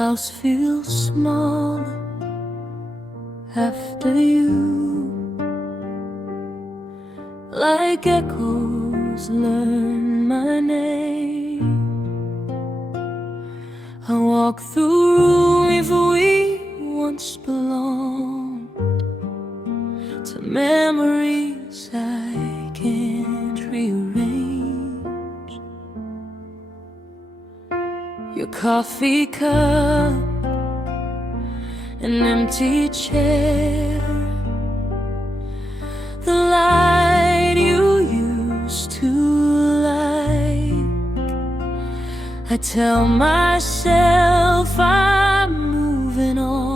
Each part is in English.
house feels smaller after you, like echoes learn my name. I walk through rooms we once belonged to memories I can't rearrange. Your coffee cup, an empty chair, the light you used to like. I tell myself I'm moving on,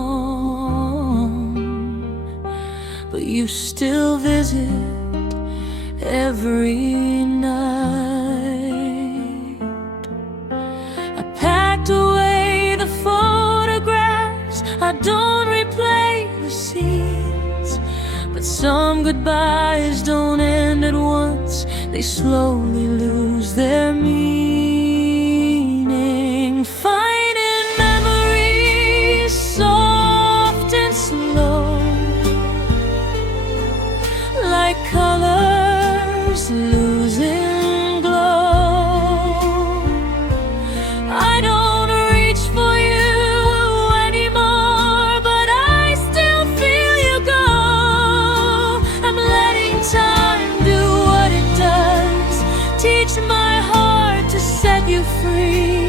but you still visit every night. I packed away the photographs, I don't replay the scenes, but some goodbyes don't end at once, they slowly lose their meaning. Finding memories soft and slow, like colors losing glow. I don't reach for you anymore, but I still feel you go. I'm letting time do what it does, teach my heart to set you free.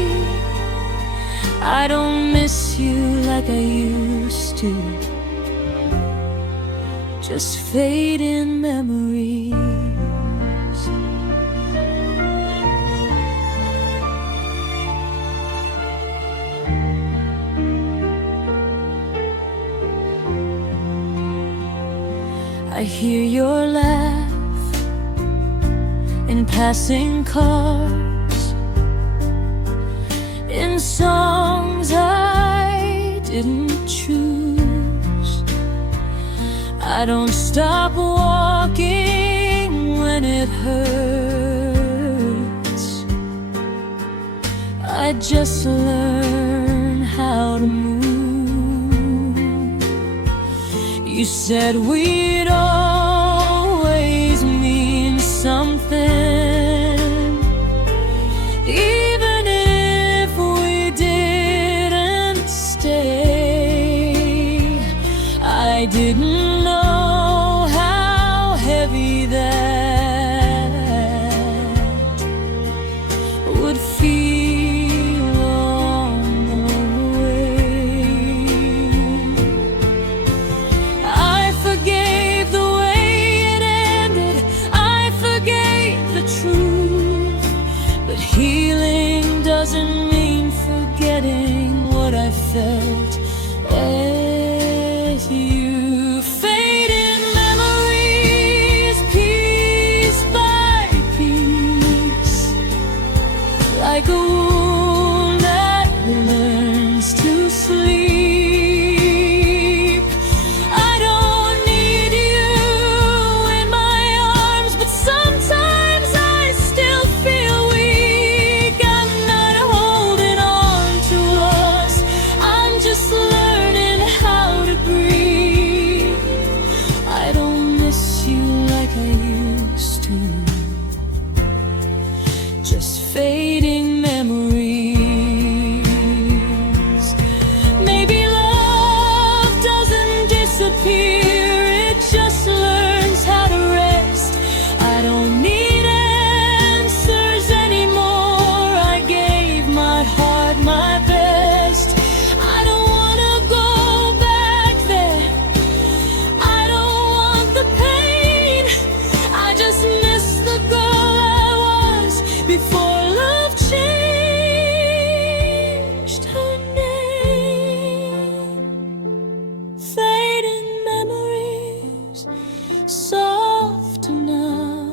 I don't miss you like I used to, just fading memories. I hear your laugh in passing cars, in songs I didn't choose. I don't stop walking when it hurts, I just learn how to move. You said we'd always mean something, even if we didn't stay. I didn't know how heavy that would feel on the way. I forgave the way it ended, I forgave the truth, but healing doesn't mean forgetting what I felt as you. Fading memories, piece by piece, like a wound that learns to sleep. I don't need you in my arms, but sometimes I still feel weak. I'm not holding on to us, I'm just learning how to breathe. I don't miss you like I used to, just fading memories. Maybe love doesn't disappear, it just learns how to rest. I don't need answers anymore, I gave my heart my best. I don't wanna go back there, I don't want the pain, I just miss the girl I was before love changed her name. Fading memories, soft now,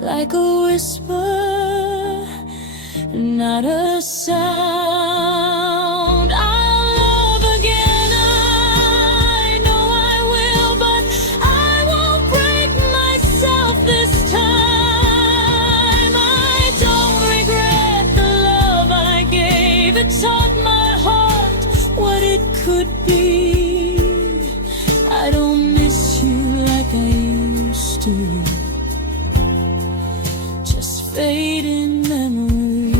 like a whisper, not a sound. I'll love again, I know I will, but I won't break myself this time. I don't regret the love I gave, taught my heart what it could be. I don't miss you like I used to. Just fading memories,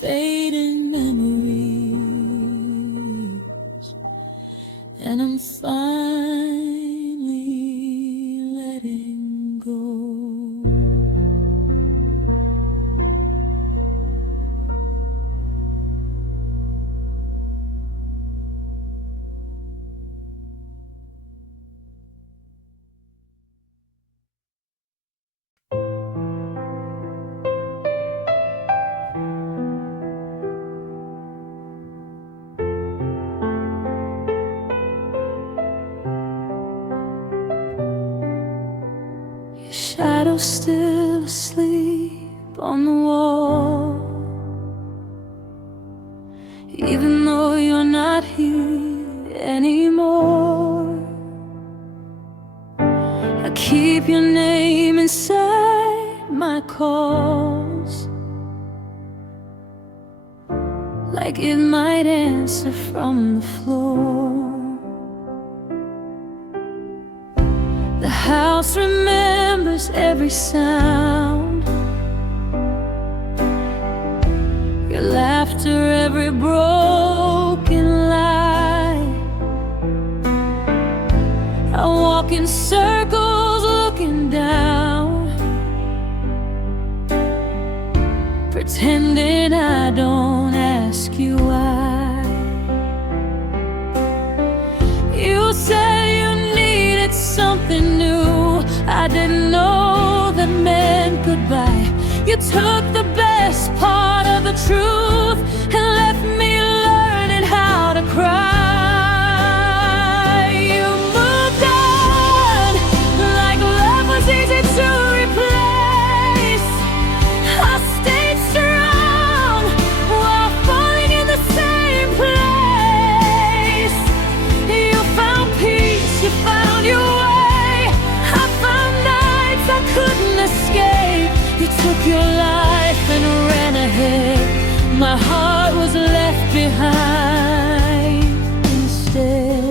fading memories, and I'm finally letting go. Shadow still asleep on the wall, even though you're not here anymore. I keep your name inside my calls, like it might answer from the floor. The house remembers every sound, your laughter, every broken lie. I walk in circles looking down, pretending I don't ask you why. You said you needed something new. I didn't know that meant goodbye. You took the best part of the truth and left me learning how to cry. You moved on like love was easy to replace. I stayed strong while falling in the same place. You found peace, you found your way. I found nights I couldn't escape. You took your life and ran ahead. My heart was left behind instead.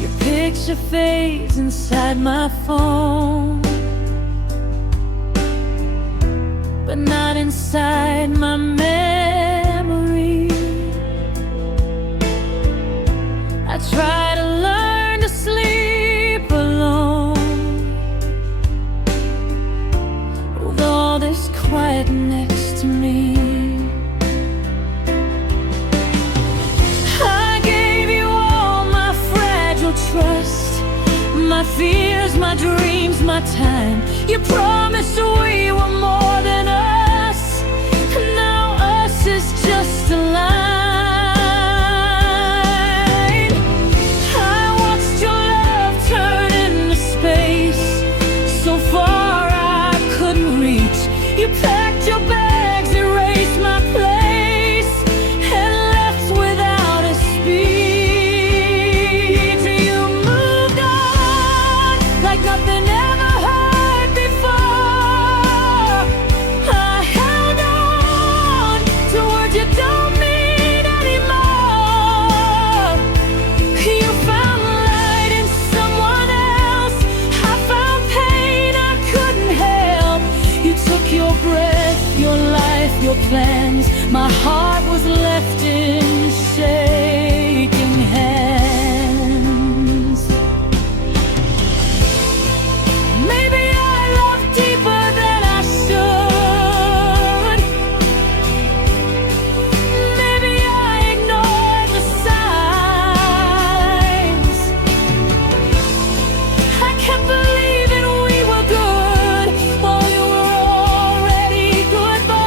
Your picture fades inside my phone, but not inside my memory. I try to learn to sleep alone with all this quiet next to me. I gave you all my fragile trust, my fears, my dreams, my time. You promised we were more than us, and now us is just a line. I watched your love turn into space, so far I couldn't reach. You packed your bags, erased my place, and left without a speech. You moved on like nothing ever hurt before. I held on to words you don't mean anymore. You found light in someone else. I found pain I couldn't help. You took your breath, your life, your plans. My heart was left in shaking hands. Maybe I loved deeper than I should. Maybe I ignored the signs. I kept believing we were good while you were already goodbye.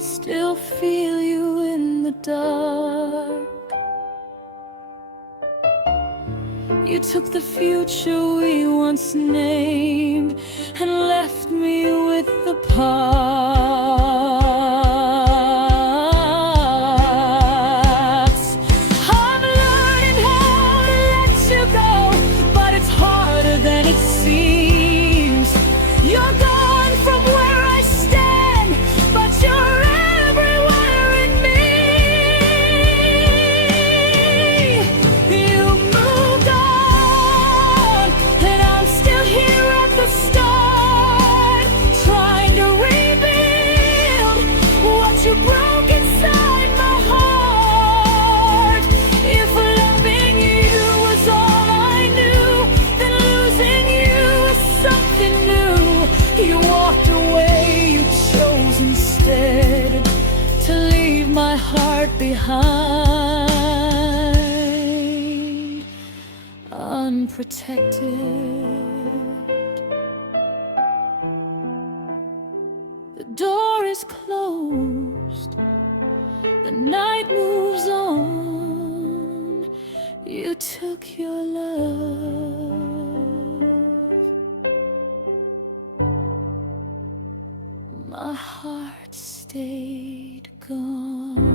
still feel you in the dark. You took the future we once named and left me with the parts. I'm learning how to let you go, but it's harder than it seems. You're gone from where I stand, but you're everywhere in me. You moved on, and I'm still here at the start, trying to rebuild what you broke inside my heart. If loving you was all I knew, then losing you is something new. You walked away, you chose instead to leave my heart behind, unprotected. The door is closed, the night moves on. You took your love, my heart stayed gone.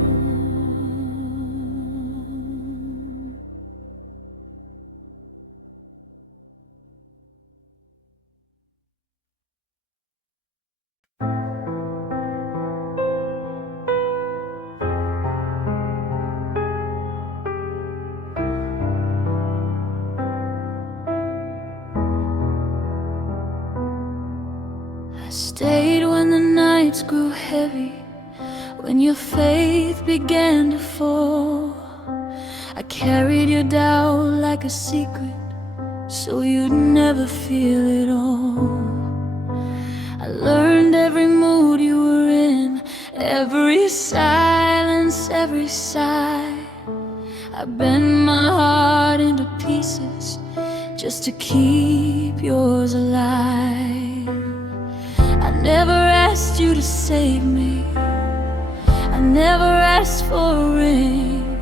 I stayed when the nights grew heavy, when your faith began to fall. I carried you down like a secret, so you'd never feel it all. I learned every mood you were in, every silence, every sigh. I bent my heart into pieces just to keep yours alive. I never asked you to save me, I never asked for a ring.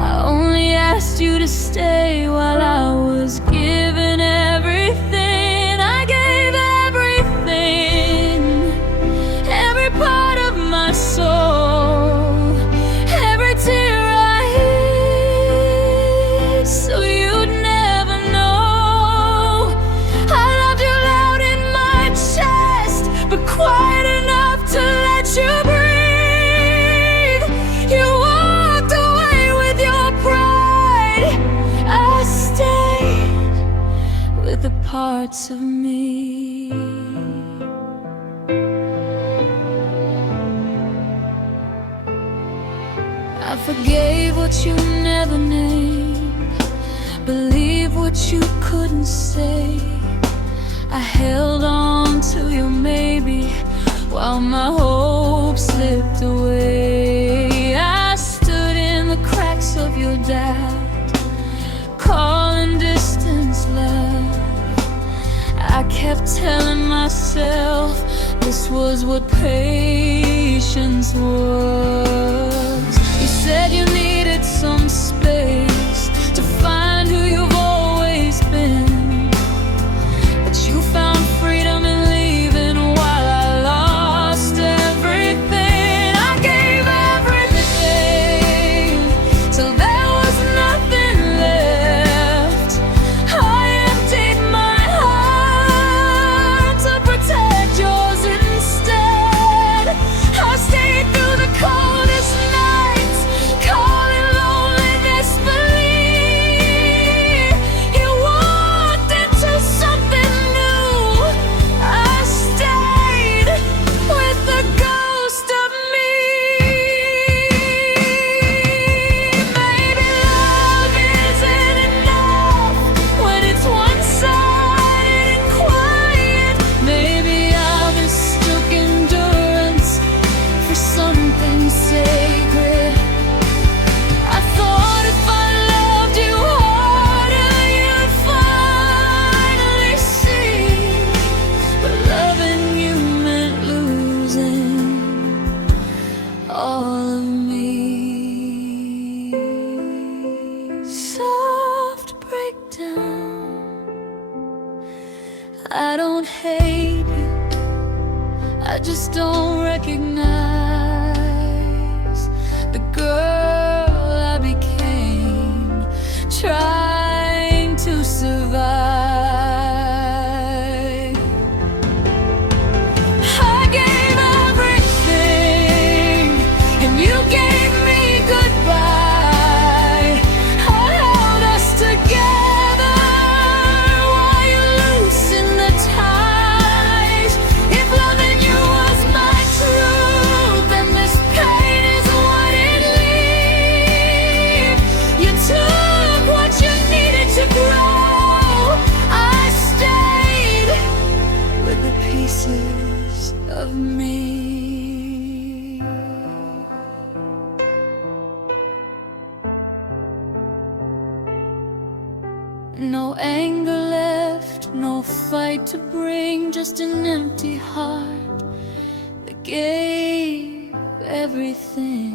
I only asked you to stay while I was giving everything. I gave everything, every part of my soul, every tear I hid, so you'd never know. I loved you loud in my chest, but quiet enough to let you breathe. You walked away with your pride, I stayed with the parts of me. I forgave what you never named, believe what you couldn't say. I held on to your maybe while my hope slipped away. I stood in the cracks of your doubt, calling distance love. I kept telling myself this was what patience was. You said you needed some space to find who you've always been, but you found freedom in leaving while I lost everything. I gave everything till there was nothing left. I emptied my heart to protect yours instead. I stayed through the coldest nights, calling loneliness belief. You walked into something new. I stayed with the ghost of me. Maybe love isn't enough when it's one-sided and quiet. Maybe I mistook endurance for something sacred. I thought if I loved you harder, you'd finally see, but loving you meant losing. and you gave me goodbye. I held us together while you loosened the ties. If loving you was my truth, then this pain is what it leaves. You took what you needed to grow. I stayed with the pieces of me. No anger left, no fight to bring, just an empty heart that gave everything.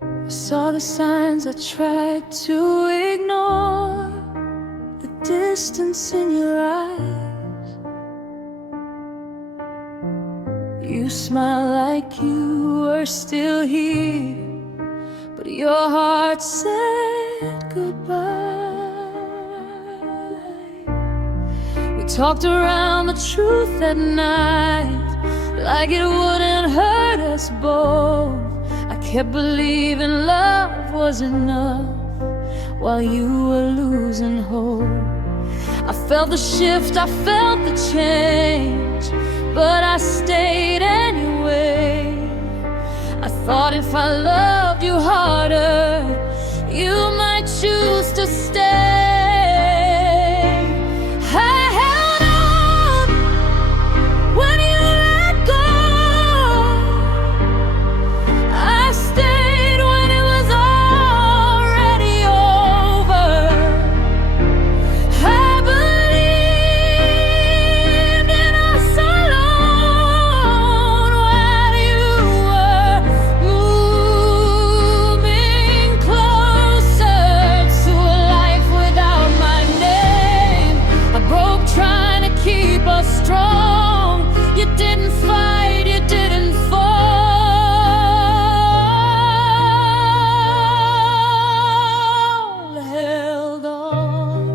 I saw the signs I tried to ignore, the distance in your eyes. You smiled like you were still here, but your heart said goodbye. We talked around the truth at night, like it wouldn't hurt us both. I kept believing love was enough while you were losing hope. I felt the shift, I felt the change, but I stayed anyway. I thought if I loved you harder, you might choose to stay. I held on when you let go. I stayed when it was already over. I believed in us alone while you were moving closer to a life without my name. I broke trying to keep us strong. You didn't fight, you didn't fall. Held on.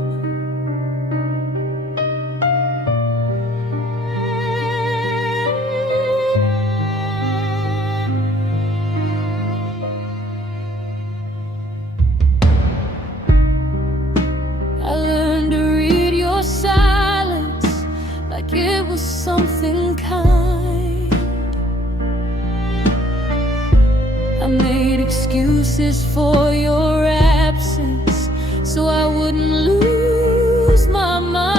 I learned to read your silence like it was something kind. I made excuses for your absence so I wouldn't lose my mind.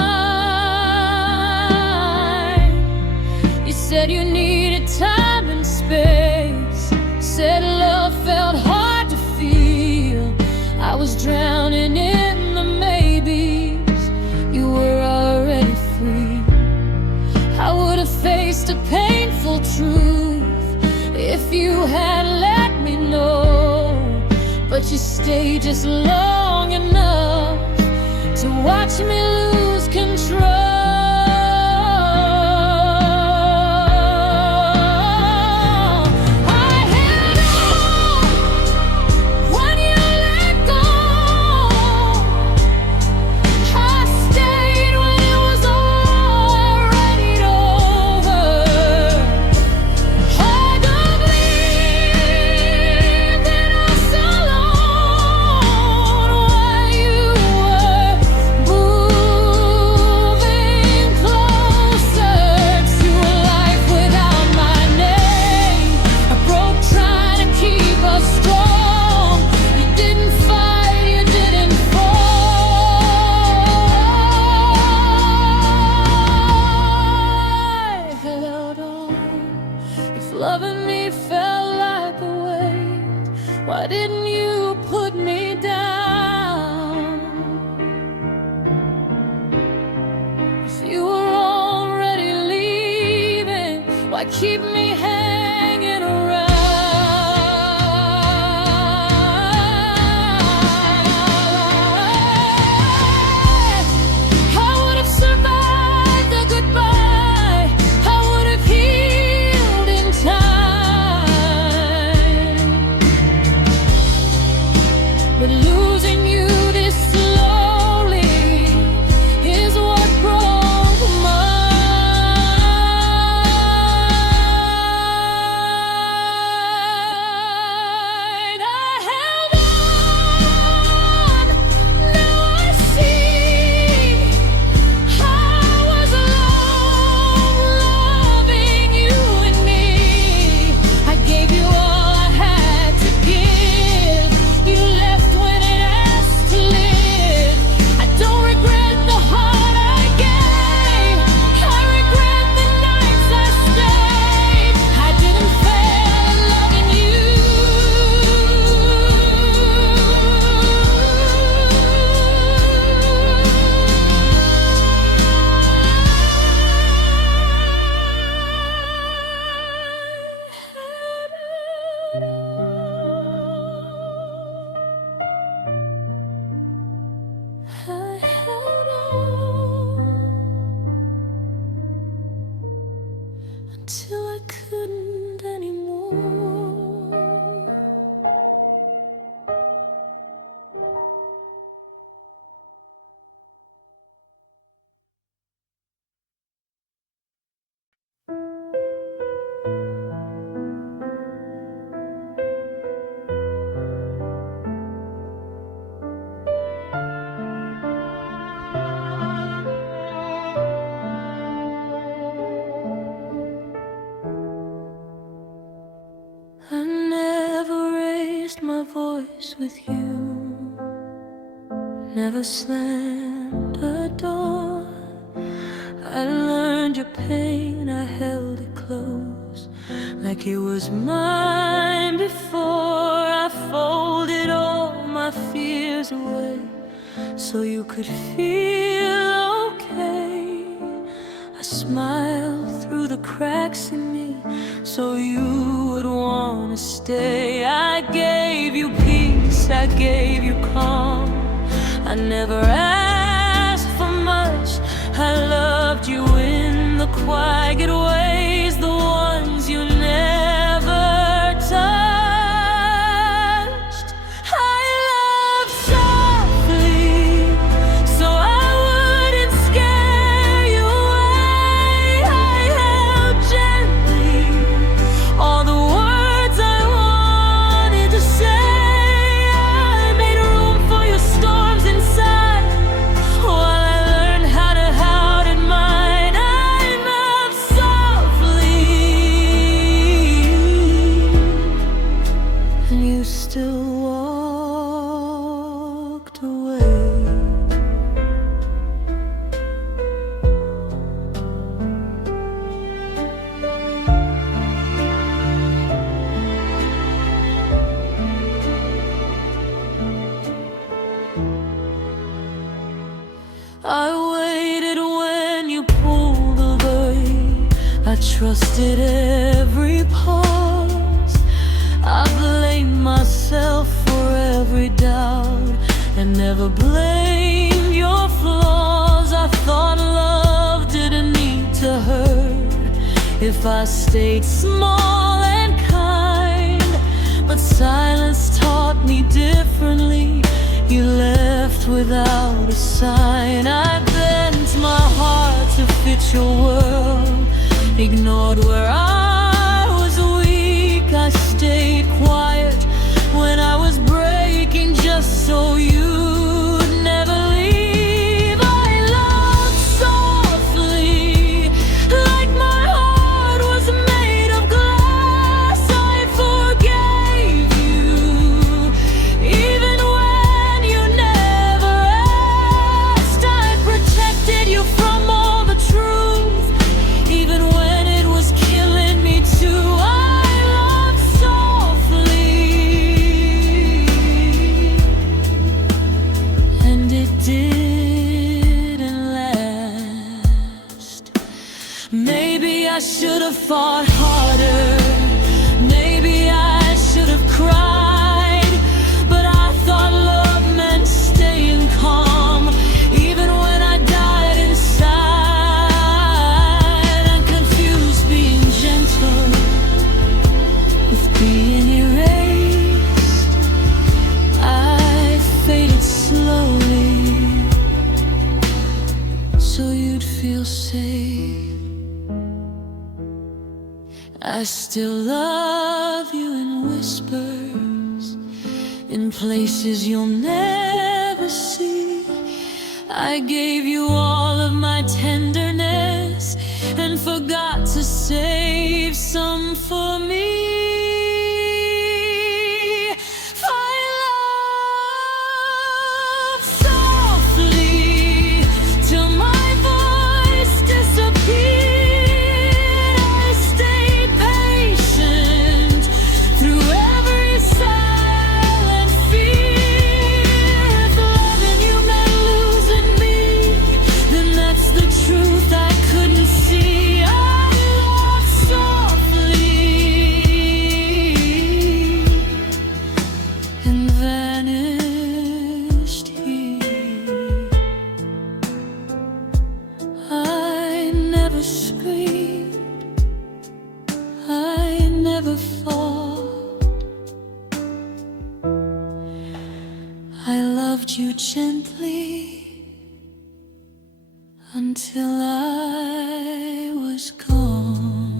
You said you needed time and space, said love felt hard to feel. I was drowning in the maybes, you were already free. I would have faced a painful truth if you had let me know, but you stayed just long enough to watch me lose control. I held on when you let go. I stayed when it was already over. I believed in us alone while you were moving closer to a life without my name. I broke trying to keep us strong. You didn't fight, you didn't fall. I held on. If loving me felt like a weight, why didn't you put me down? If you were already leaving, why keep me hanging around? voice with you. Never slammed a door. I learned your pain, I held it close, like it was mine before. I folded all my fears away so you could feel okay. I smiled through the cracks in me so you would want to stay. I gave you peace, I gave you calm. I never asked for much. I loved you in the quiet ways, the ones you never touched. I loved softly so I wouldn't scare you away. I held gently all the words I wanted to say. I made room for your storms inside while I learned how to hide in mine. I loved softly, and you still walked away. I waited when you pulled away. I trusted every pause. I blamed myself for every doubt and never blamed your flaws. I thought love didn't need to hurt if I stayed small and kind, but silence taught me differently. You left without a sign. I bent my heart to fit your world, ignored where I was weak. I stayed quiet when I was breaking just so you'd never leave. I loved softly like my heart was made of glass. I forgave you even when you never asked. I protected you from all the truth even when it was killing me too. I loved softly, and it didn't last. Maybe I should have fought harder. Maybe I should have cried, but I thought love meant staying calm even when I died inside. I'm confused being gentle with being erased. I faded slowly so you'd feel safe. I still love you in whispers, in places you'll never see. I gave you all of my tenderness and forgot to save some for me. I love softly till my voice disappeared. I stayed patient through every silent fear. If loving you meant losing me, then that's the truth I couldn't see. I loved softly and vanished here. I never screamed, I never fought. I loved you gently until I was gone.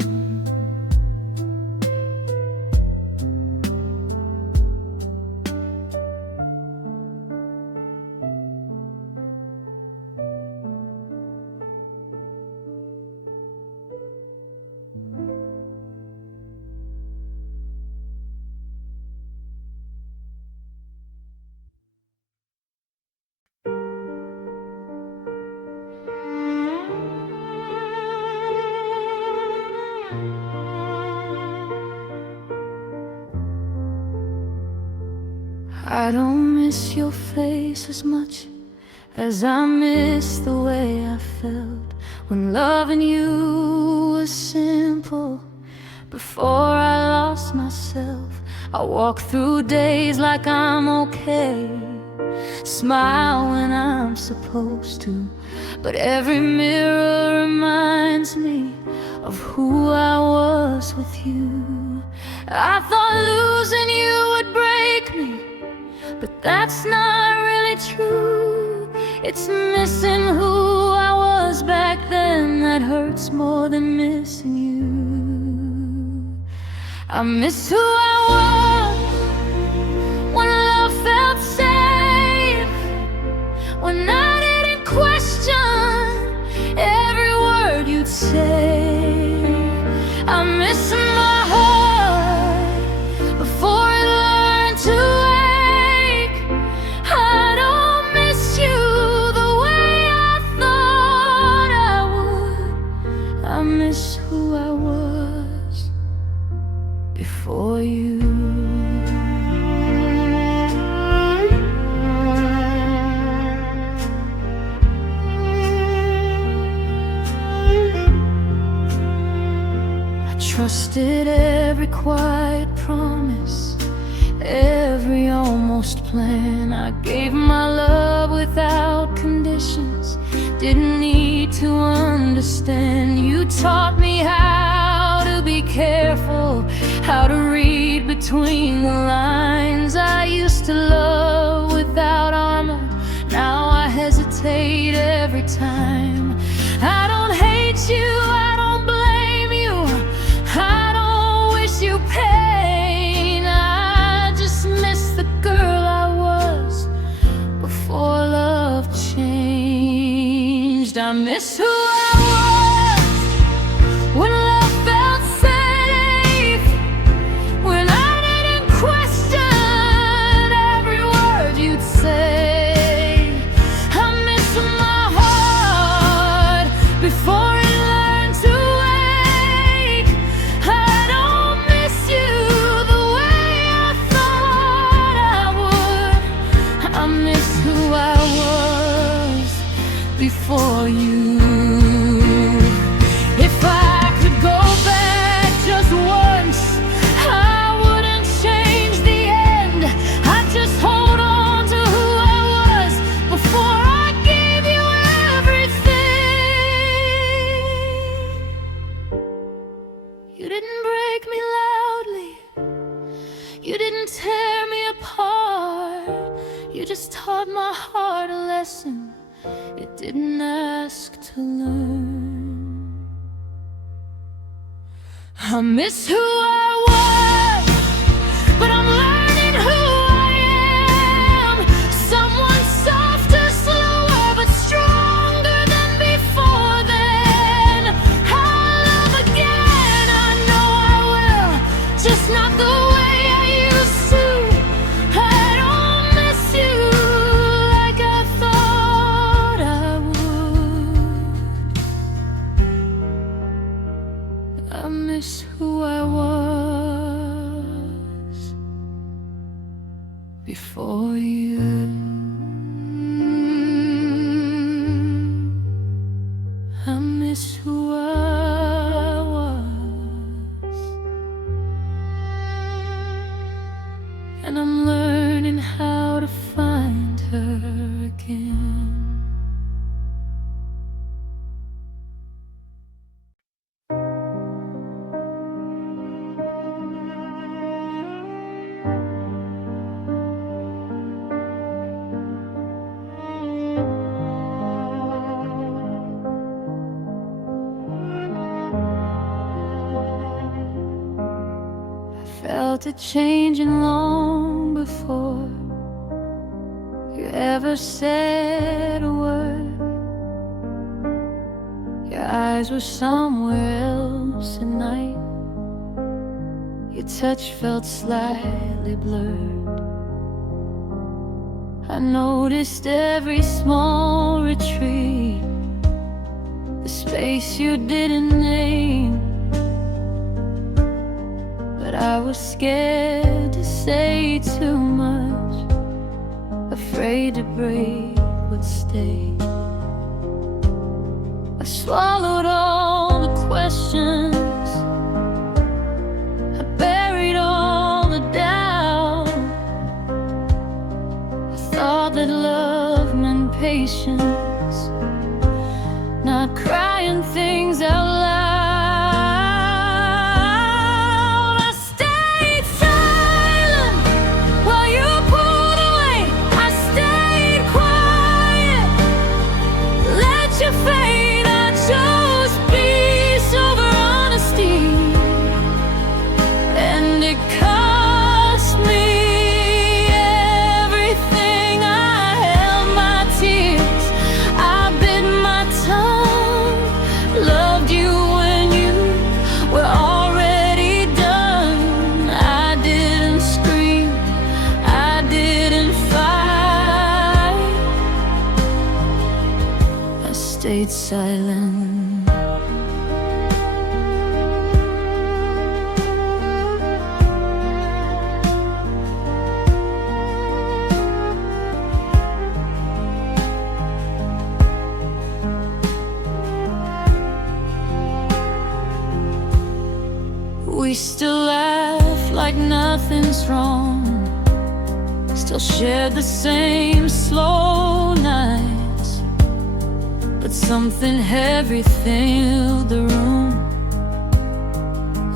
I don't miss your face as much as I miss the way I felt when loving you was simple. Before I lost myself, I walk through days like I'm okay, smile when I'm supposed to, but every mirror reminds me of who I was with you. I thought losing you would break me, but that's not really true. It's missing who I was back then that hurts more than missing you. I miss who I was when love felt safe, when I didn't question every word you'd say. I miss my heart before it learned to ache. I don't miss you the way I thought I would. I miss who I was before you. Trusted every quiet promise, every almost plan. I gave my love without conditions, didn't need to understand. You taught me how to be careful, how to read between the lines. I used to love without armor, now I hesitate every time. I don't hate you, I don't blame you, I don't wish you pain. I just miss the girl I was before love changed. I miss who I was when love felt safe, when I didn't question every word you'd say. I miss my heart before it learned to ache. I don't miss you the way I thought I would. I miss who I was before you. If I could go back just once, I wouldn't change the end. I'd just hold on to who I was before I gave you everything. You didn't break me loudly, you didn't tear me apart. You just taught my heart a lesson it didn't ask to learn. I miss who I was, but I'm learning who I am. Someone softer, slower, but stronger than before then. I'll love again, I know I will, just not the way I used to. I don't miss you like I thought I would. I miss who I was before you. I miss who I was, and I'm learning how to find her again. Felt it changing long before you ever said a word. Your eyes were somewhere else at night, your touch felt slightly blurred. I noticed every small retreat, the space you didn't name, but I was scared to say too much. afraid to break would stay. I swallowed all the questions, I buried all the doubt. I thought that love meant patience, not crying things out loud. I stayed silent while you pulled away. I stayed quiet, let you fade. I chose peace over honesty, and it cost me everything. I held my tears, I bit my tongue, loved you when you were already done. I didn't scream, I didn't fight, I stayed silent. We still laugh like nothing's wrong, still share the same slow nights, but something heavy filled the room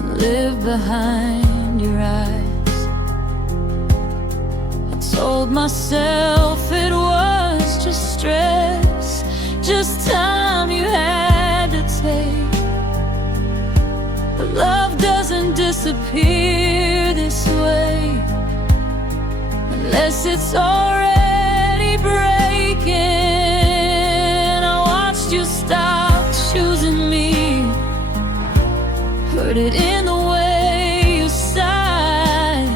and lived behind your eyes. I told myself it was just stress, just time you had to take. But love doesn't disappear this way unless it's already breaking. I watched you stop choosing me, heard it in the way you sighed.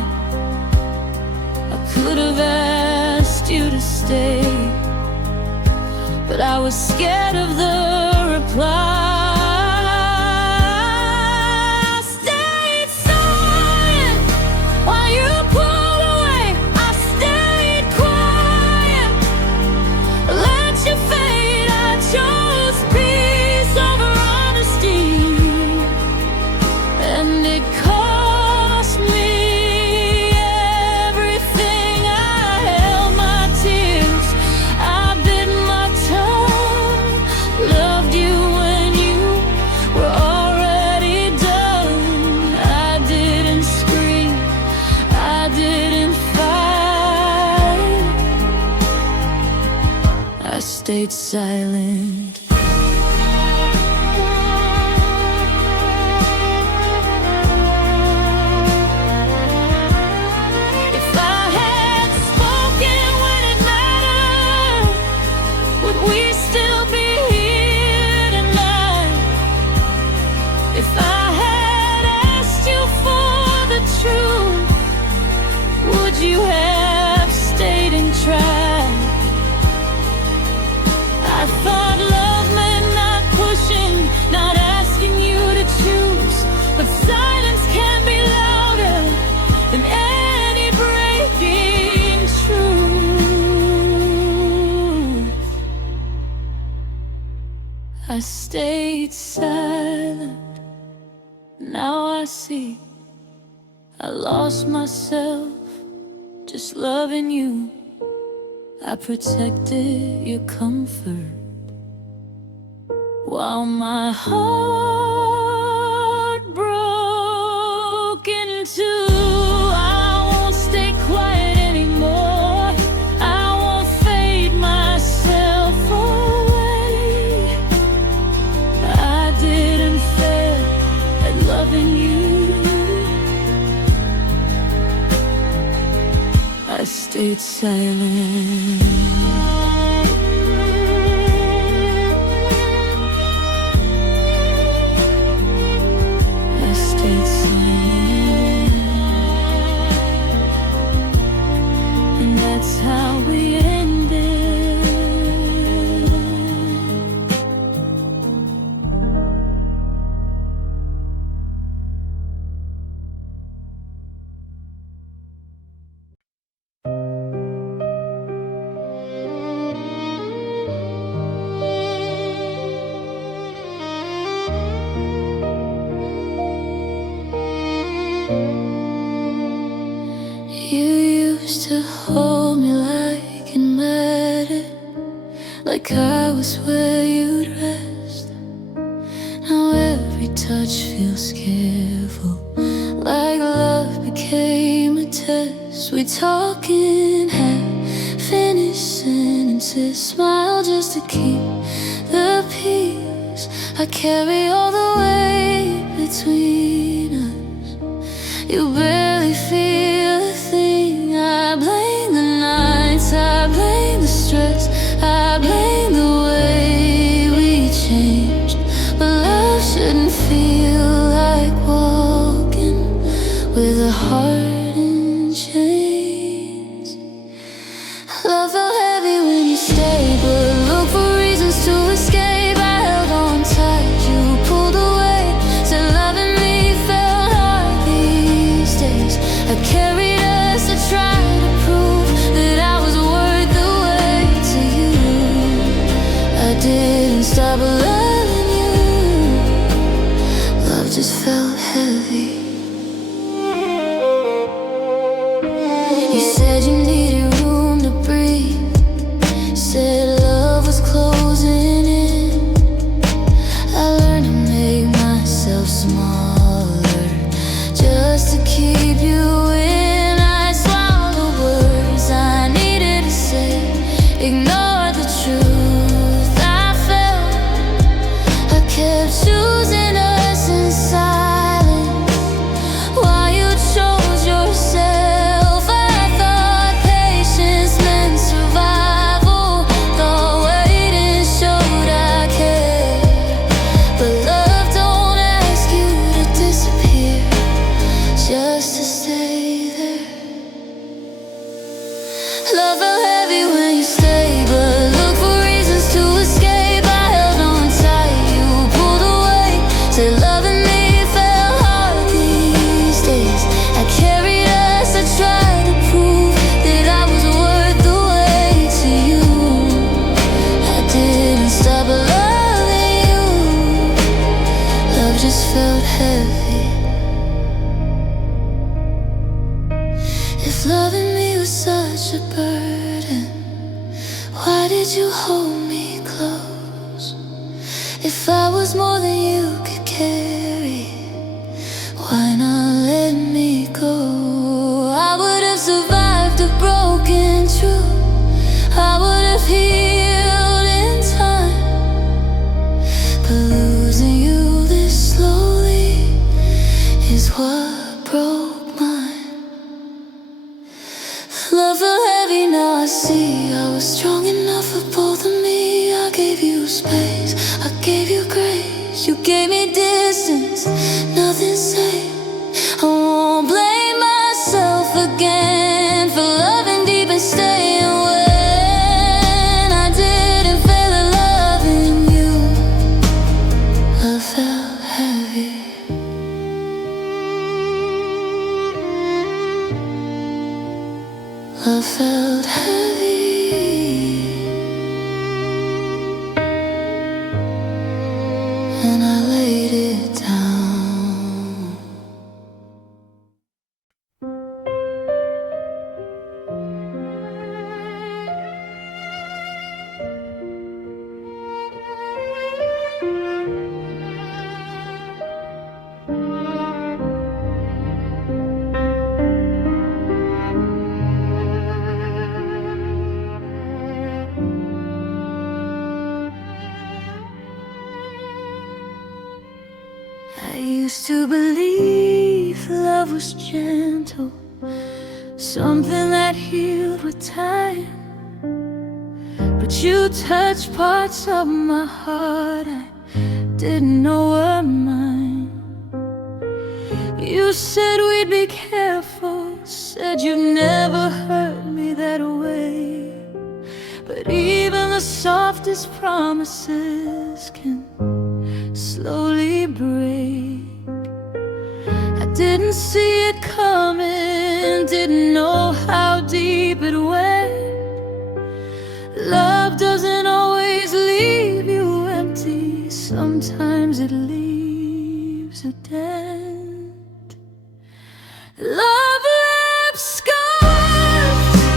I could have asked you to stay, but I was scared of the reply. Stayed silent. If I had spoken when it mattered, would we still be here tonight? If I had asked you for the truth, would you have stayed and tried? I thought love meant not pushing, not asking you to choose, but silence can be louder than any breaking truth. I stayed silent, now I see I lost myself just loving you. I protected your comfort while my heart broke in two. I won't stay quiet anymore, I won't fade myself away. I didn't fail at loving you, I stayed silent. That's how we ended. to hold me like it mattered, like I was where you'd rest. Now every touch feels careful, like love became a test. We talk in half-finished sentences, smile just to keep the peace. I carry all the weight between us. You barely feel a thing. I blame the nights, I blame the stress, I blame the way we changed. But love shouldn't feel like walking with a heart in chains. Love felt heavy when you stayed, but look for reasons to escape. I held on tight, you pulled away, said loving me felt hard these days. I carried us to try to prove that I was worth the wait to you. I didn't stop loving you, love just felt heavy. You said you needed room to breathe, said love was closing in. I learned to make myself smaller just to keep you in. I swallowed the words I needed to say, ignored the truth I felt. I kept choosing us in silence while you chose yourself. I thought patience meant survival, thought waiting showed I cared. But love don't ask you to disappear, just to stay there. Love felt heavy when you stayed, but look for reasons to escape. I held on tight, you pulled away, said loving me felt hard these days. I carried us, I tried to prove that I was worth the wait to you. I didn't stop loving you, love just felt heavy. If loving me was such a burden, why did you hold me close? If I was more than you could carry, why not let me go? I would have survived a broken truth, I would have healed in time. But losing you this slowly is what broke mine. Love felt heavy, now I see I was strong enough for both of me. I gave you space, I gave you grace, you gave me distance, nothing safe. I won't blame myself again for loving deep and staying when I didn't feel it loving you. Love felt heavy. Love felt heavy, and I laid it down. I used to believe love was gentle, something that healed with time. But you touched parts of my heart I didn't know were mine. You said we'd be careful, said you'd never hurt me that way. But even the softest promises can slowly break. I didn't see it coming, didn't know how deep it went. Love doesn't always leave you empty, sometimes it leaves a dent. Love left scars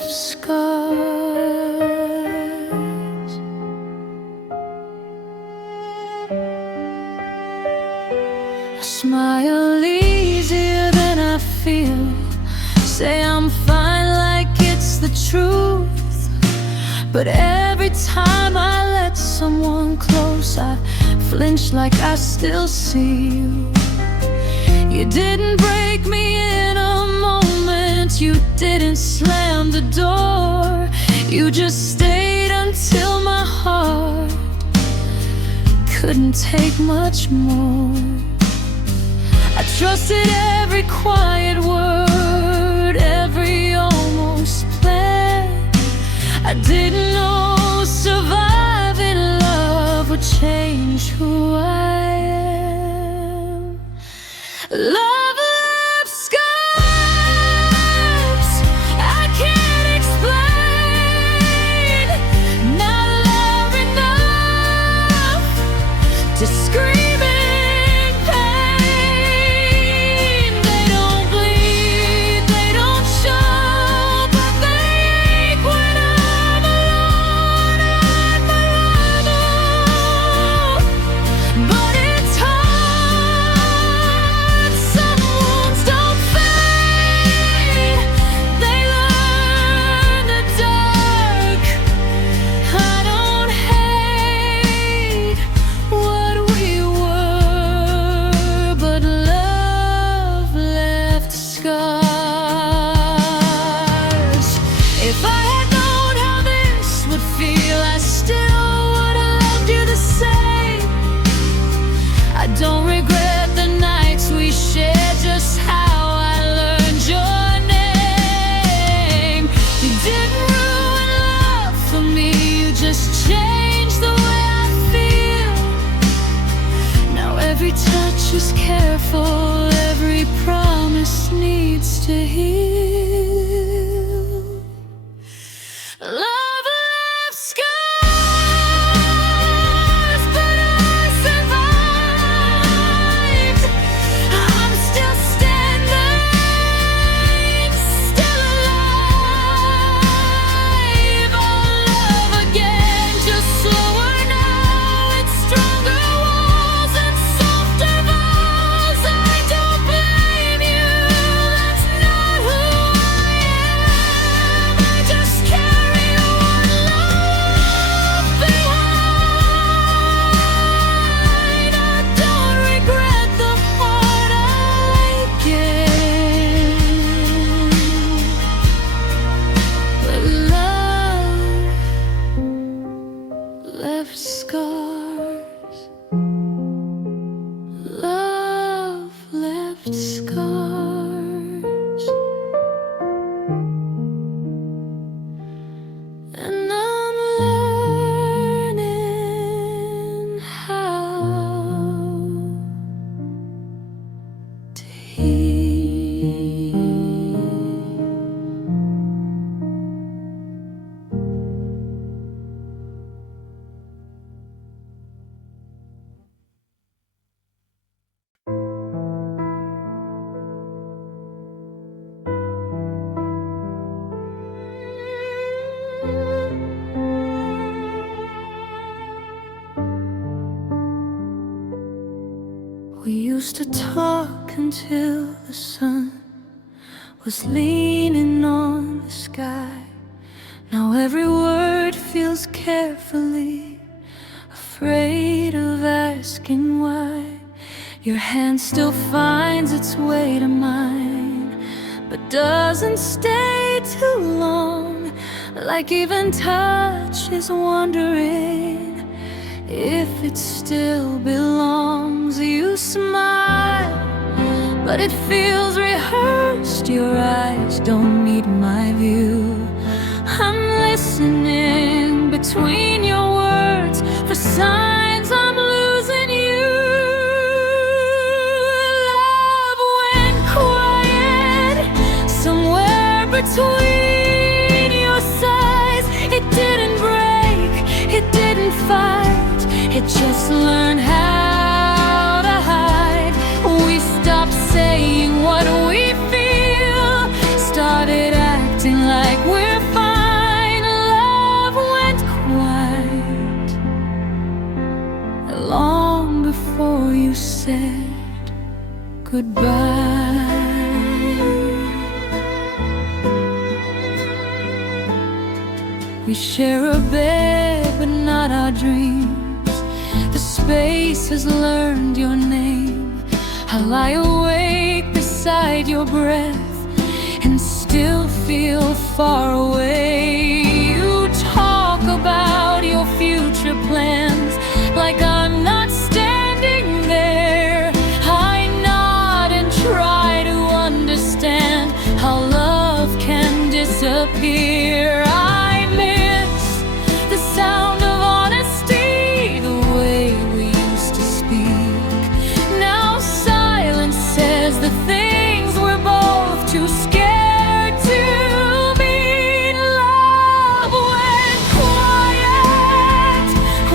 left scars. I smile easier than I feel, say I'm fine like it's the truth. But every time I let someone close, I flinch like I still see you. You didn't break me in a moment, you didn't slam the door. You just stayed until my heart couldn't take much more. I trusted every quiet word, every almost plan. I didn't know surviving love would change who I am. Love left scars I can't explain. Not love enough to scream in pain. They don't bleed, they don't show, but they ache when I'm alone at my level. But it's hard, some wounds don't fade, they learn the dark. I don't hate what we were, but love left scars. If I had known how this would feel, I still would have loved you the same. I don't regret the nights we shared, just how I learned your name. You didn't ruin love for me, you just changed the way I feel. Now every touch is careful, every promise needs to heal. Love left scars, but I survived. I'm still standing, still alive. I'll love again, just slower now. It's stronger walls and softer vows. I don't blame you, that's not who I am. I just carry one love behind. I don't regret the heart I gave, but love left scars. Love left scars. And I'm learning how to heal. We used to talk until the sun was leaning on the sky. Now every word feels carefully, afraid of asking why. Your hand still finds its way to mine, but doesn't stay too long. Like even touch is wondering if it still belongs. You smile, but it feels rehearsed. Your eyes don't meet my view. I'm listening between your words for signs I'm losing you. Love went quiet somewhere between your sides. It didn't break, it didn't fight, it just learned how to hide. We stopped saying what we feel, started acting like we're fine. goodbye. We share a bed, but not our dreams. The space has learned your name. I lie awake beside your breath and still feel far away. You talk about your future plans like I'm not standing there. I nod and try to understand how love can disappear. I miss the sound of honesty, the way we used to speak. Now silence says the things we're both too scared to mean. Love went quiet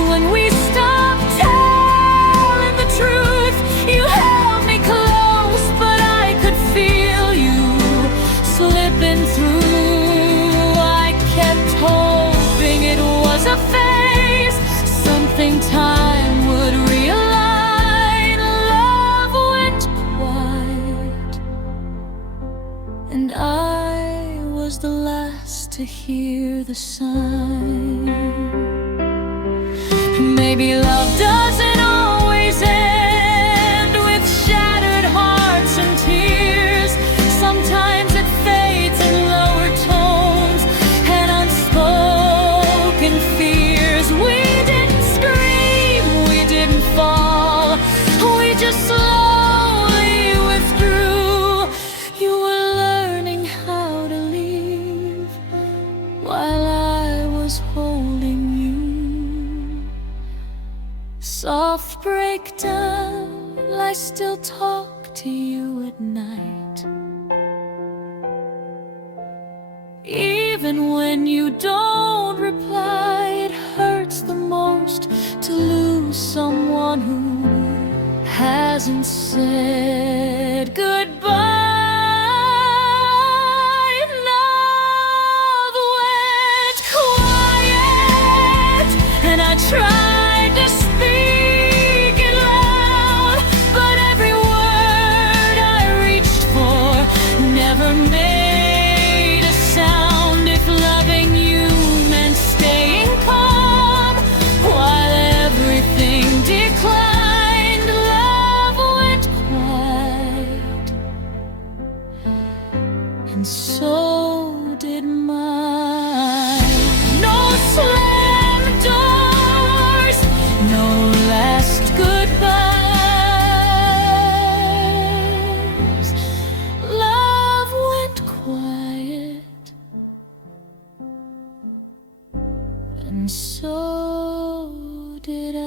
when we stopped telling the truth. You held me close, but I could feel you slipping through. I kept hoping it was a phase, something time would realign. Love went quiet, and I was the last to hear the sign. Maybe love doesn't always end with shattered hearts and tears. Sometimes it fades in lower tones and unspoken fears. We didn't scream, we didn't fall, we just slowly withdrew. You were learning how to leave while I was holding you. Soft breakdown, I still talk to you at night. Even when you don't reply, it hurts the most to lose someone who hasn't said goodbye. Love went quiet, and I tried to speak it loud, but every word I reached for never made a sound. If loving you meant staying calm while everything declined, love went quiet, and so did mine. No slammed doors, no last goodbyes. Love went quiet, and so did I.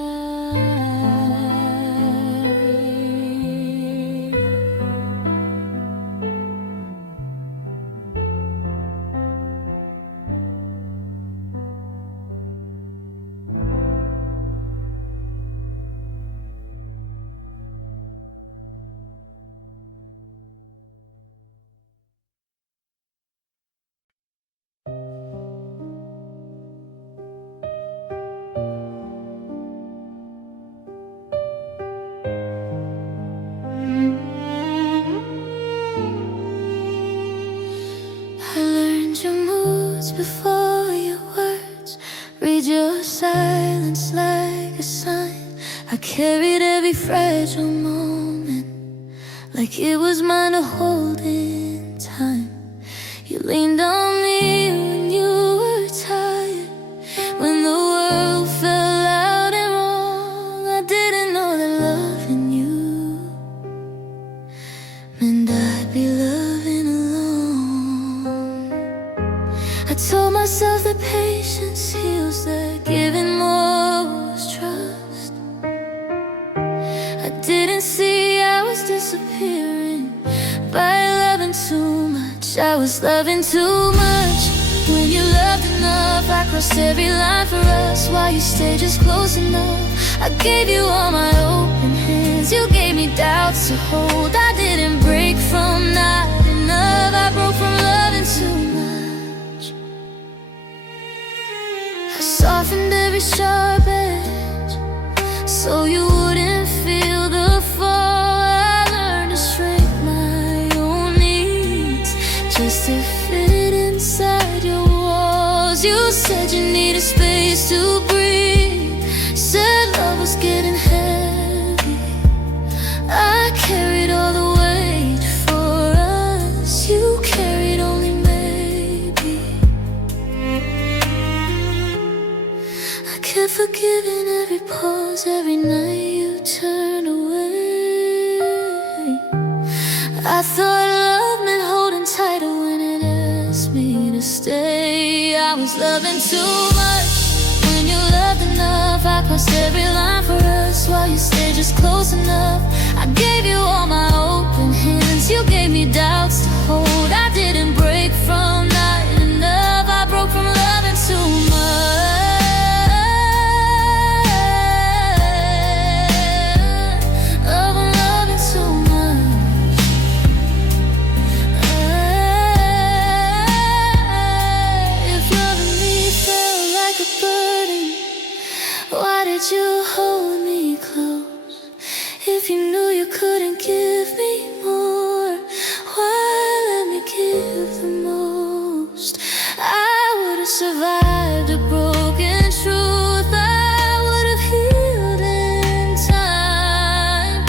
I learned your moods before your words, read your silence like a sign. I carried every fragile moment like it was mine to hold in time. You leaned on me when you were tired, when the world fell out and wrong. I didn't know that loving you meant I'd be loving alone. I told myself that patience heals, that giving more was trust. I didn't see I was disappearing by loving too much. I was loving too much. When you loved enough, I crossed every line for us. While you stayed just close enough, I gave you all my open hands. You gave me doubts to hold. I didn't break from not enough, I broke from loving too much. I softened every sharp edge so you wouldn't feel the fall. I learned to shrink inside your walls. You said you needed space to breathe, said love was getting heavy. I carried all the weight for us, you carried only maybe. I kept forgiving every pause, every night you turned away. I thought love meant holding tighter when it asked me to stay. I was loving too much when you loved enough. I crossed every line for us while you stayed just close enough. I gave you all my open hands, you gave me doubts to hold. I didn't break from not enough, I broke from loving too much. Did you hold me close? If you knew you couldn't give me more, why let me give the most? I would have survived a broken truth, I would have healed in time.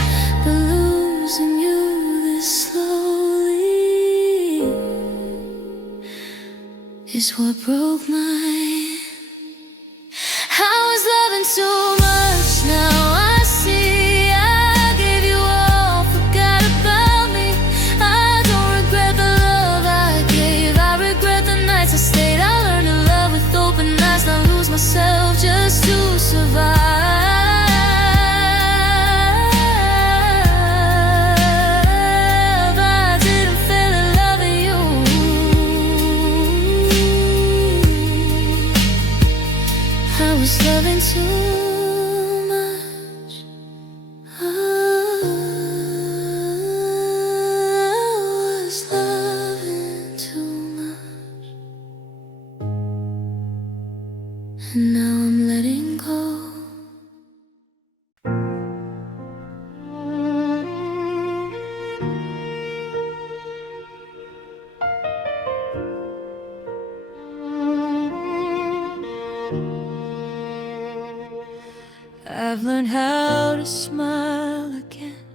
But losing you this slowly is what broke mine. I was loving too much, now I see. I gave you all, forgot about me. I don't regret the love I gave, I regret the nights I stayed. I learned to love with open eyes, not lose myself just to survive. I didn't fail at loving you. I was loving too much. I was loving too much. And now I'm letting go. I've learned how to smile again,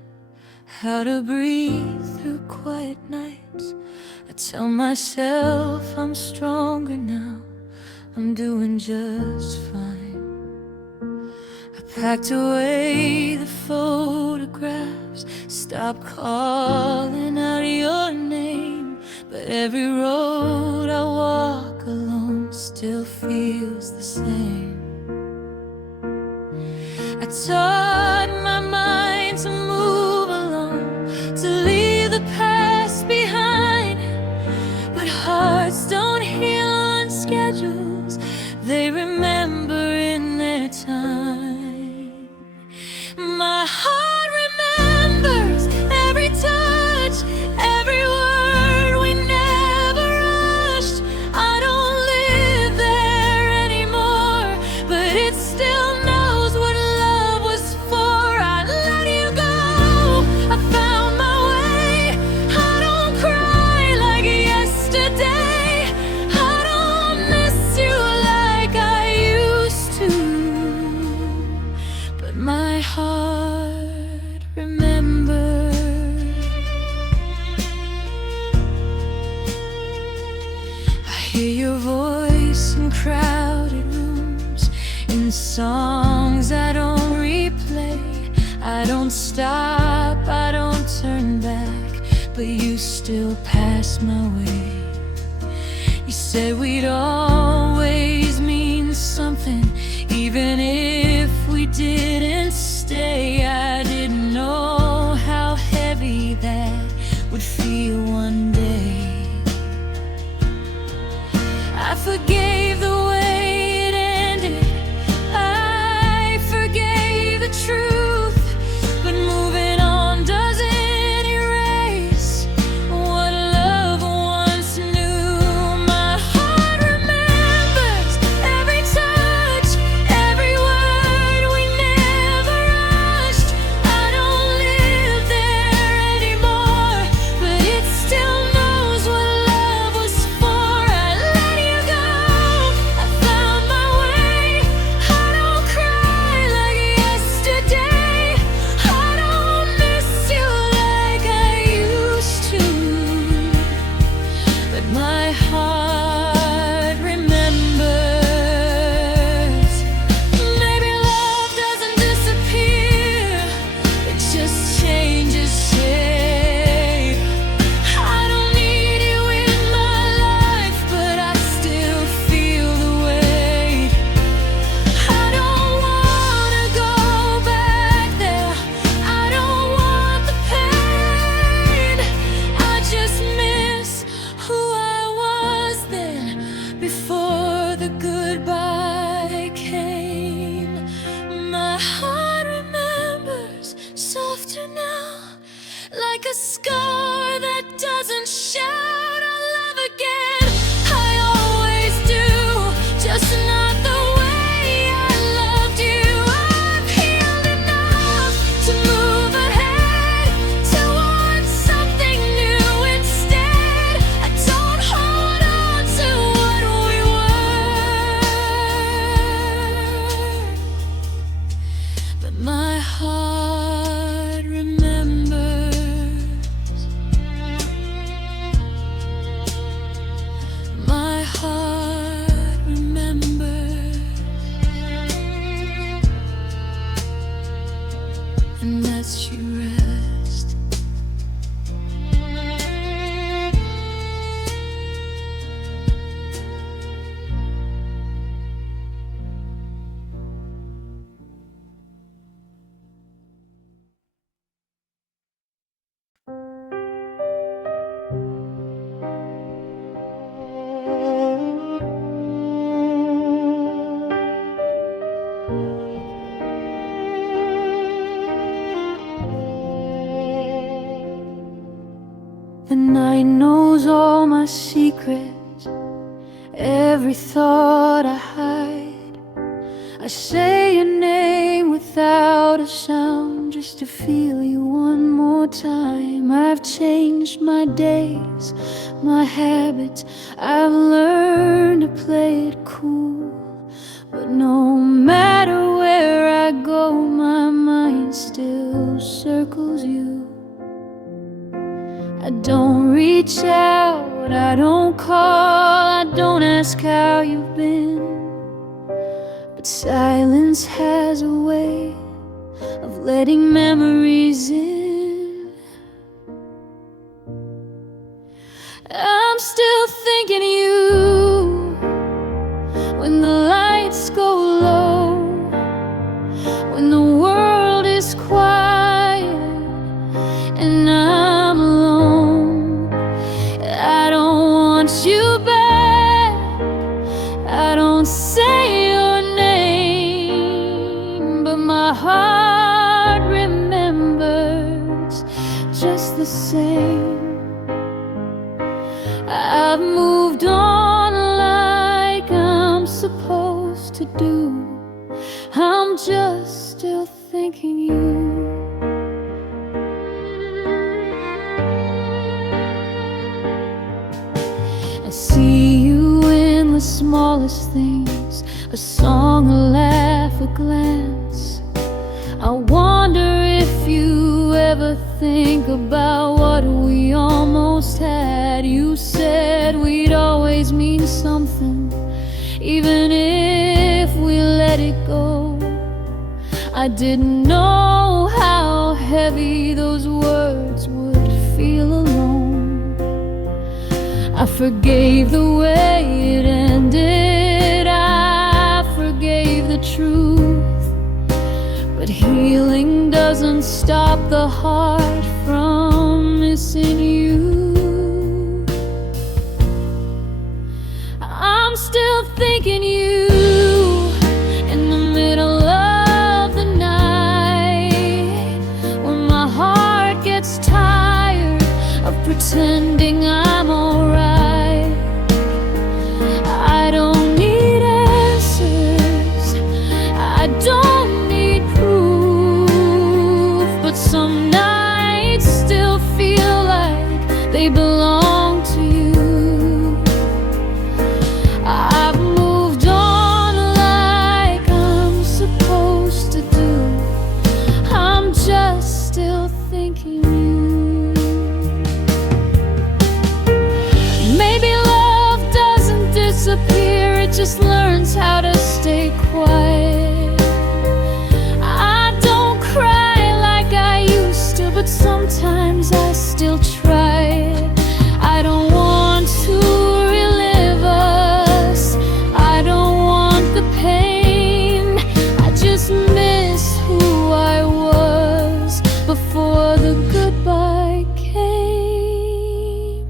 how to breathe through quiet nights. I tell myself I'm stronger now, I'm doing just fine. I packed away the photographs, stopped calling out your name. But every road I walk alone still feels the same. I taught my mind to move along, to leave the past behind. But hearts don't heal on schedules, they remember in their time. My heart remembers every touch, every word we never rushed. I don't live there anymore, but it still knows what love was for. I let you go, I found my way. I don't cry like yesterday, I don't miss you like I used to. But my heart remembers. I hear your voice in crowded rooms, in songs I don't replay. I don't stop, I don't turn back, but you still pass my way. You said we'd always mean something, even if we didn't stay. I didn't know how heavy that would feel one day. I forgave the way it ended, I forgave the truth. But moving on doesn't erase what love once knew. My heart remembers every touch, every word we never rushed. I don't live there anymore, but it still knows what love was for. I every thought I hide. I say your name without a sound, just to feel you one more time. I've changed my days, my habits, I've learned to play it cool. But no matter where I go, my mind still circles you. I don't reach out, I don't call, I don't ask how you've been. But silence has a way of letting memories in. I'm still thinking you when the lights go low, when the world is quiet and I'm alone. I don't want you back, I don't say your name, but my heart remembers just the same. I've moved on like I'm supposed to do. I'm just still thinking you. I see you in the smallest things, a song, a laugh, a glance. I wonder if you ever think about what we almost had. You said we'd always mean something, even if we let it go. I didn't know how heavy those words would feel alone. I forgave the way it ended, I forgave the truth. But healing doesn't stop the heart from missing you. I'm still thinking you in the middle of the night, when my heart gets tired of pretending I'm alright. I don't need answers, I don't need proof, but some nights still feel like they belong to you. I've moved on like I'm supposed to do. I'm just still thinking you. Maybe love doesn't disappear, it just learns how to stay quiet. I don't cry like I used to, but sometimes I still try it. I don't want to relive us, I don't want the pain. I just miss who I was before the goodbye came.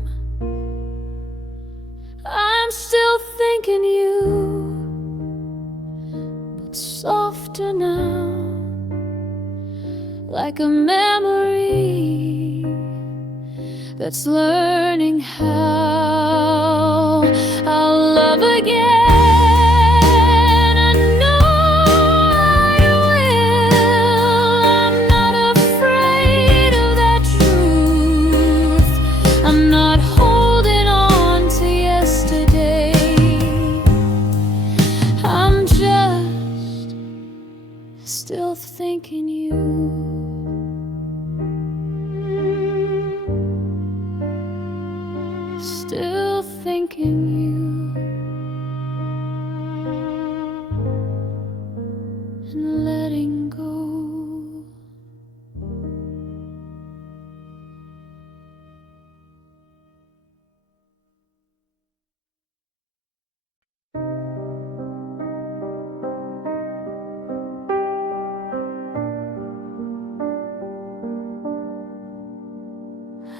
I'm still thinking you, but softer now, like a memory that's learning how I'll love again. I know I will. I'm not afraid of that truth. I'm not holding on to yesterday. I'm just still thinking you. Still thinking you, and letting go.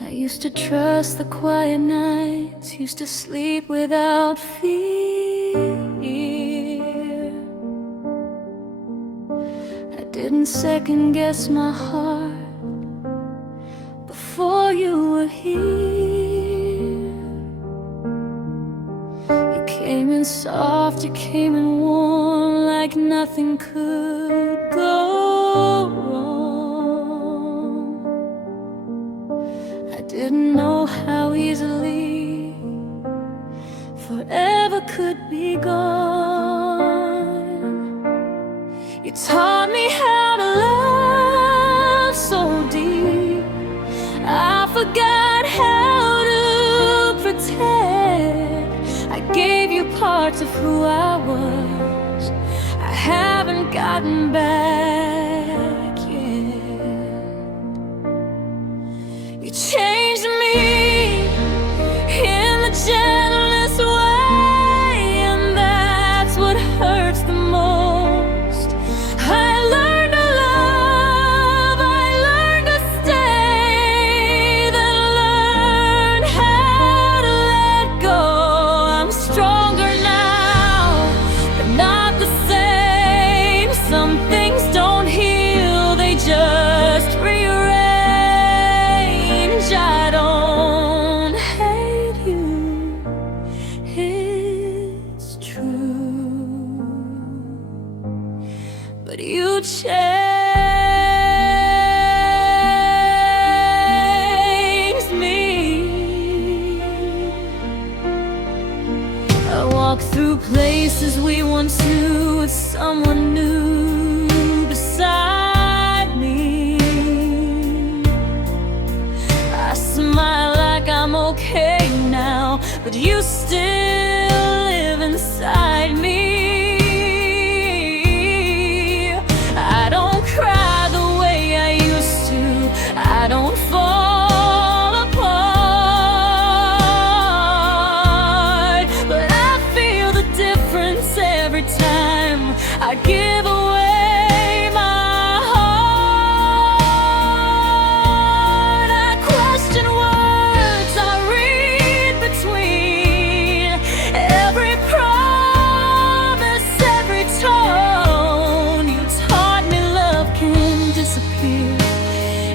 I used to trust the quiet nights, used to sleep without fear. I didn't second guess my heart before you were here. You came in soft, you came in warm, like nothing could go wrong. I didn't know how easily forever could be gone. You taught me how to love so deep, I forgot how to pretend. I gave you parts of who I was, I haven't gotten back yet. You changed me in the gentlest way, and that's what hurts the most. I learned to love, I learned to stay, then learned how to let go. I'm stronger now, but not the same. Some things don't heal, they just rearrange. I don't hate you, it's true, but you changed me. I walk through places we once knew with someone new beside me. I smile like I'm okay now, but you still live inside me. I don't cry the way I used to, I don't fall apart, but I feel the difference every time I give away my heart. I question words, I read between every promise, every tone. You taught me love can disappear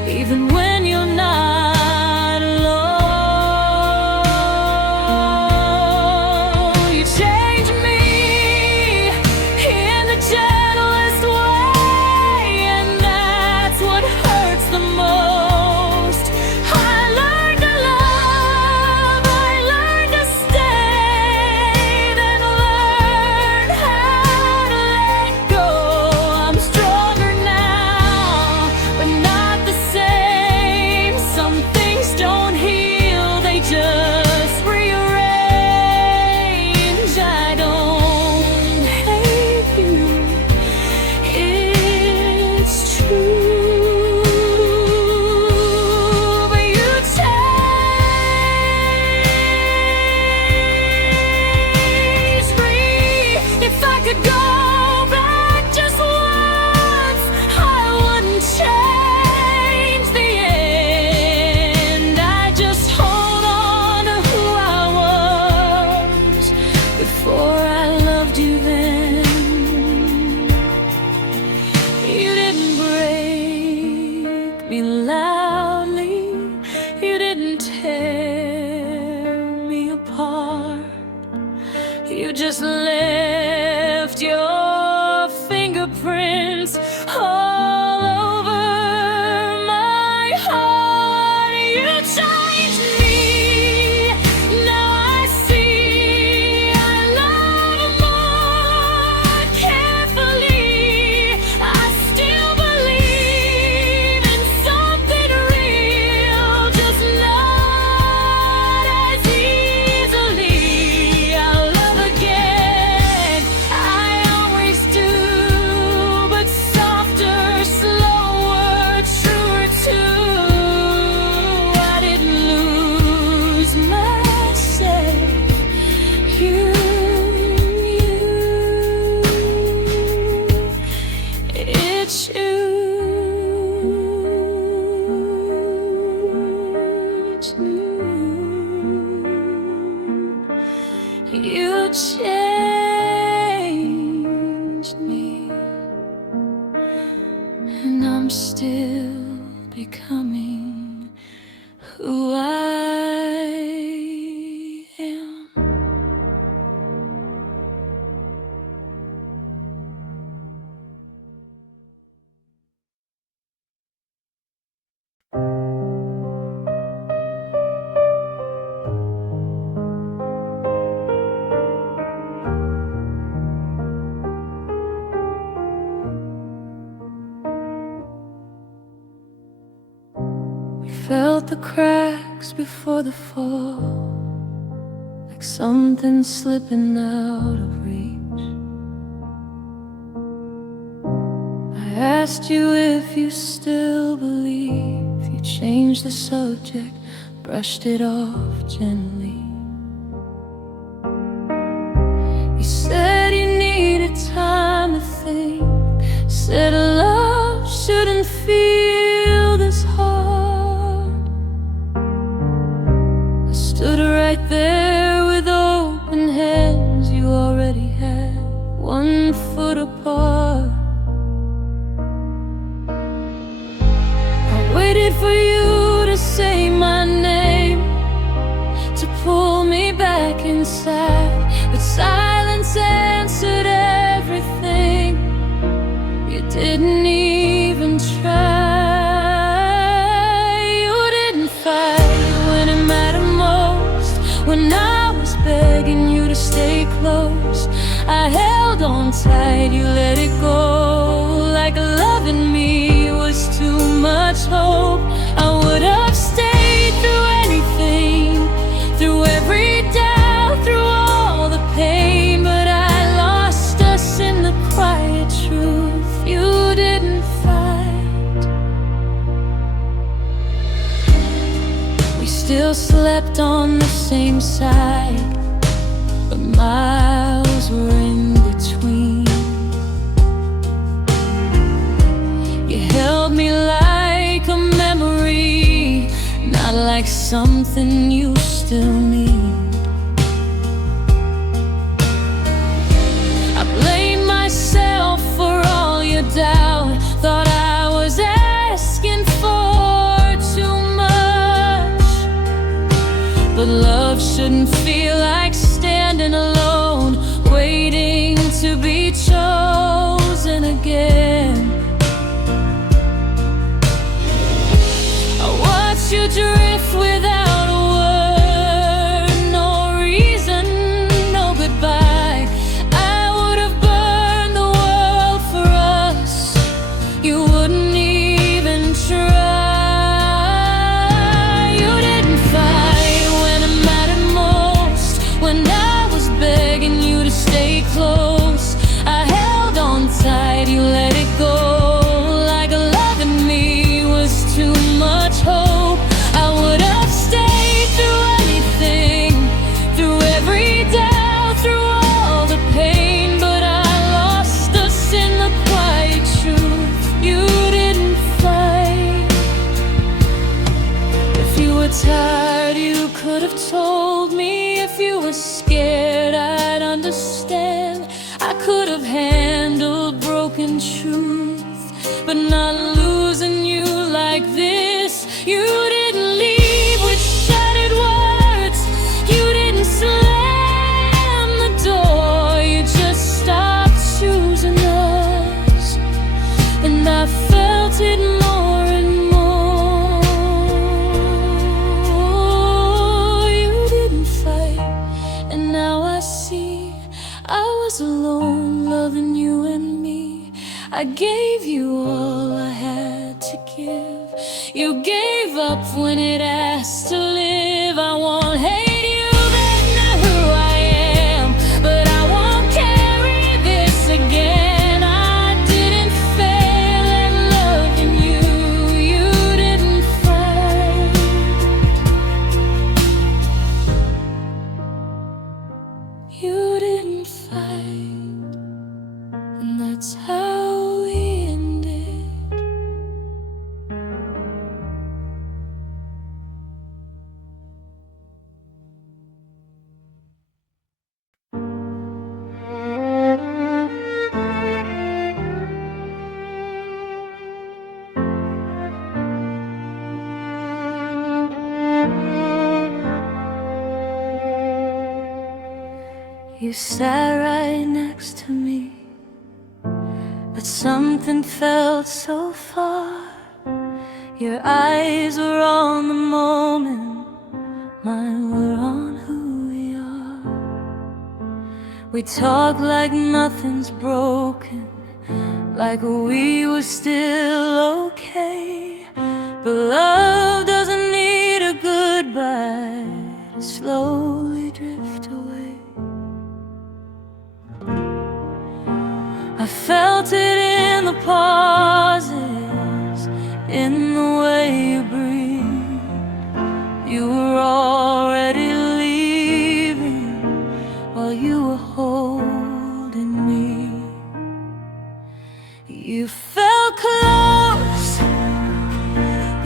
even when you're not alone. You changed me in the gentlest way, and that's what hurts the most. I learned to love, I learned to stay, then learned how to let go. I'm stronger now, but not the same. Some things don't heal, they just rearrange. I don't hate you, it's true, but you changed me. If I could go back just once, I wouldn't change the end. I just hold on to who I was before I loved you then. You didn't break me loudly, you didn't tear me apart. You just left your fingerprints all over my heart. You changed me, now I see I love more carefully. I still believe in something real, just not as easily. I'll love again, I always do, but softer, slower, truer too. I didn't lose myself, you, it's you, it's you. You changed me, and I'm still becoming who I am. felt the cracks before the fall, like something slipping out of reach. I asked you if you still believe. You changed the subject, brushed it off gently. You said you needed time to think, said love shouldn't feel this hard. I stood right there with open hands. You already had 1 foot apart. I waited for you to say my name, to pull me back inside, but silence answered everything. You didn't even try. You didn't fight when it mattered most, when I was begging you to stay close. I held on tight, you let it go, like loving me was too much hope. I would have stayed through anything, through every doubt, through all the pain, but I lost us in the quiet truth. You didn't fight. We still slept on the same side, but miles were in between. You held me like a memory, not like something you still need. I blame myself for all your doubt, thought I was asking for too much. But love shouldn't feel like standing alone, waiting to be chosen again. I watched you drift without a word, no reason, no goodbye. I would have burned the world for us, you wouldn't even try. You didn't fight when it mattered most, when I was begging you to stay close. I held on tight, you let it go, like loving me was too much hope. I would have stayed through anything, through every doubt, through all the pain, but I lost us in the quiet truth. You didn't fight. If you were tired, you could have told me. If you were scared, I'd understand. I could have handled broken truth, but not losing you like this. You didn't leave with shattered words, you didn't slam the door, you just stopped choosing us, and I felt it more and more. You didn't fight, and now I see I was alone, loving you and me. I gave you all I had to give. You gave up when it asked to live. I won't hate you, that's not who I am, but I won't carry this again. I didn't fail at loving you. You didn't fight. You didn't fight, and that's how we ended. You sat right next to me, but something felt so far. Your eyes were on the moment, mine were on who we are. We talk like nothing's broken, like we were still okay. But love doesn't tide to slowly drift away. I felt it in the pauses, in the way you breathe. You were already leaving while you were holding me. You felt close,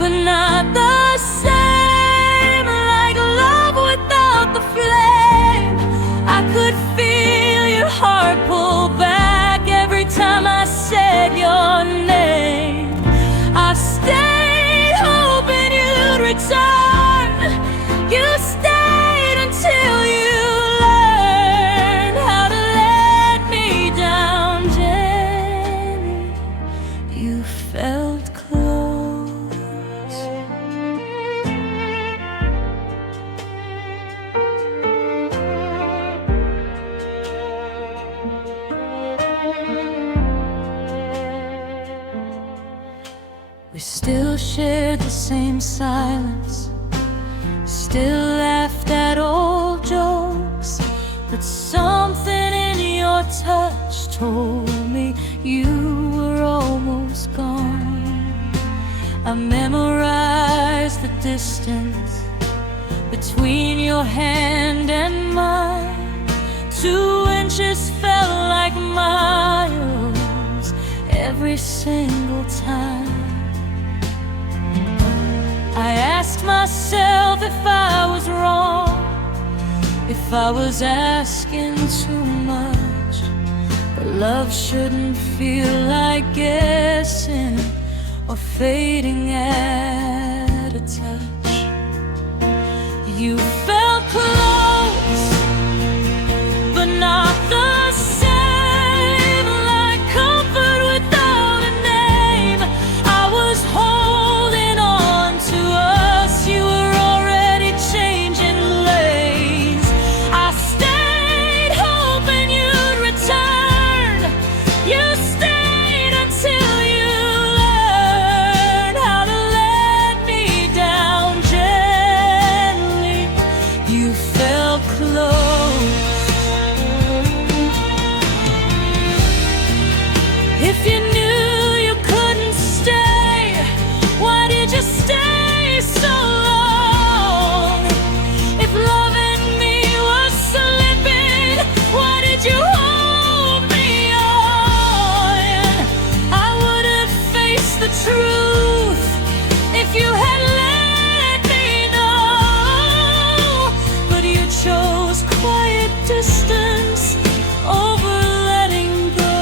but not the same, like love without the flame. I could feel your heart pull back every time I said your name. I stayed hoping you'd return. You stayed until you learned how to let me down gently. You felt close. We still shared the same silence, still laughed at old jokes, but something in your touch told me you were almost gone. I memorized the distance between your hand and mine. 2 inches felt like miles every single time. I asked myself if I was wrong, if I was asking too much. But love shouldn't feel like guessing or fading at a touch. You felt close, but not the same, like comfort without a name. I was holding on to us, you were already changing lanes. I stayed hoping you'd return. You stayed until you learned how to let me down gently. You felt close. If you knew you couldn't stay, why did you stay so long? If loving me was slipping, why did you hold me on? I would have faced the truth if you had let me know, but you chose quiet distance over letting go.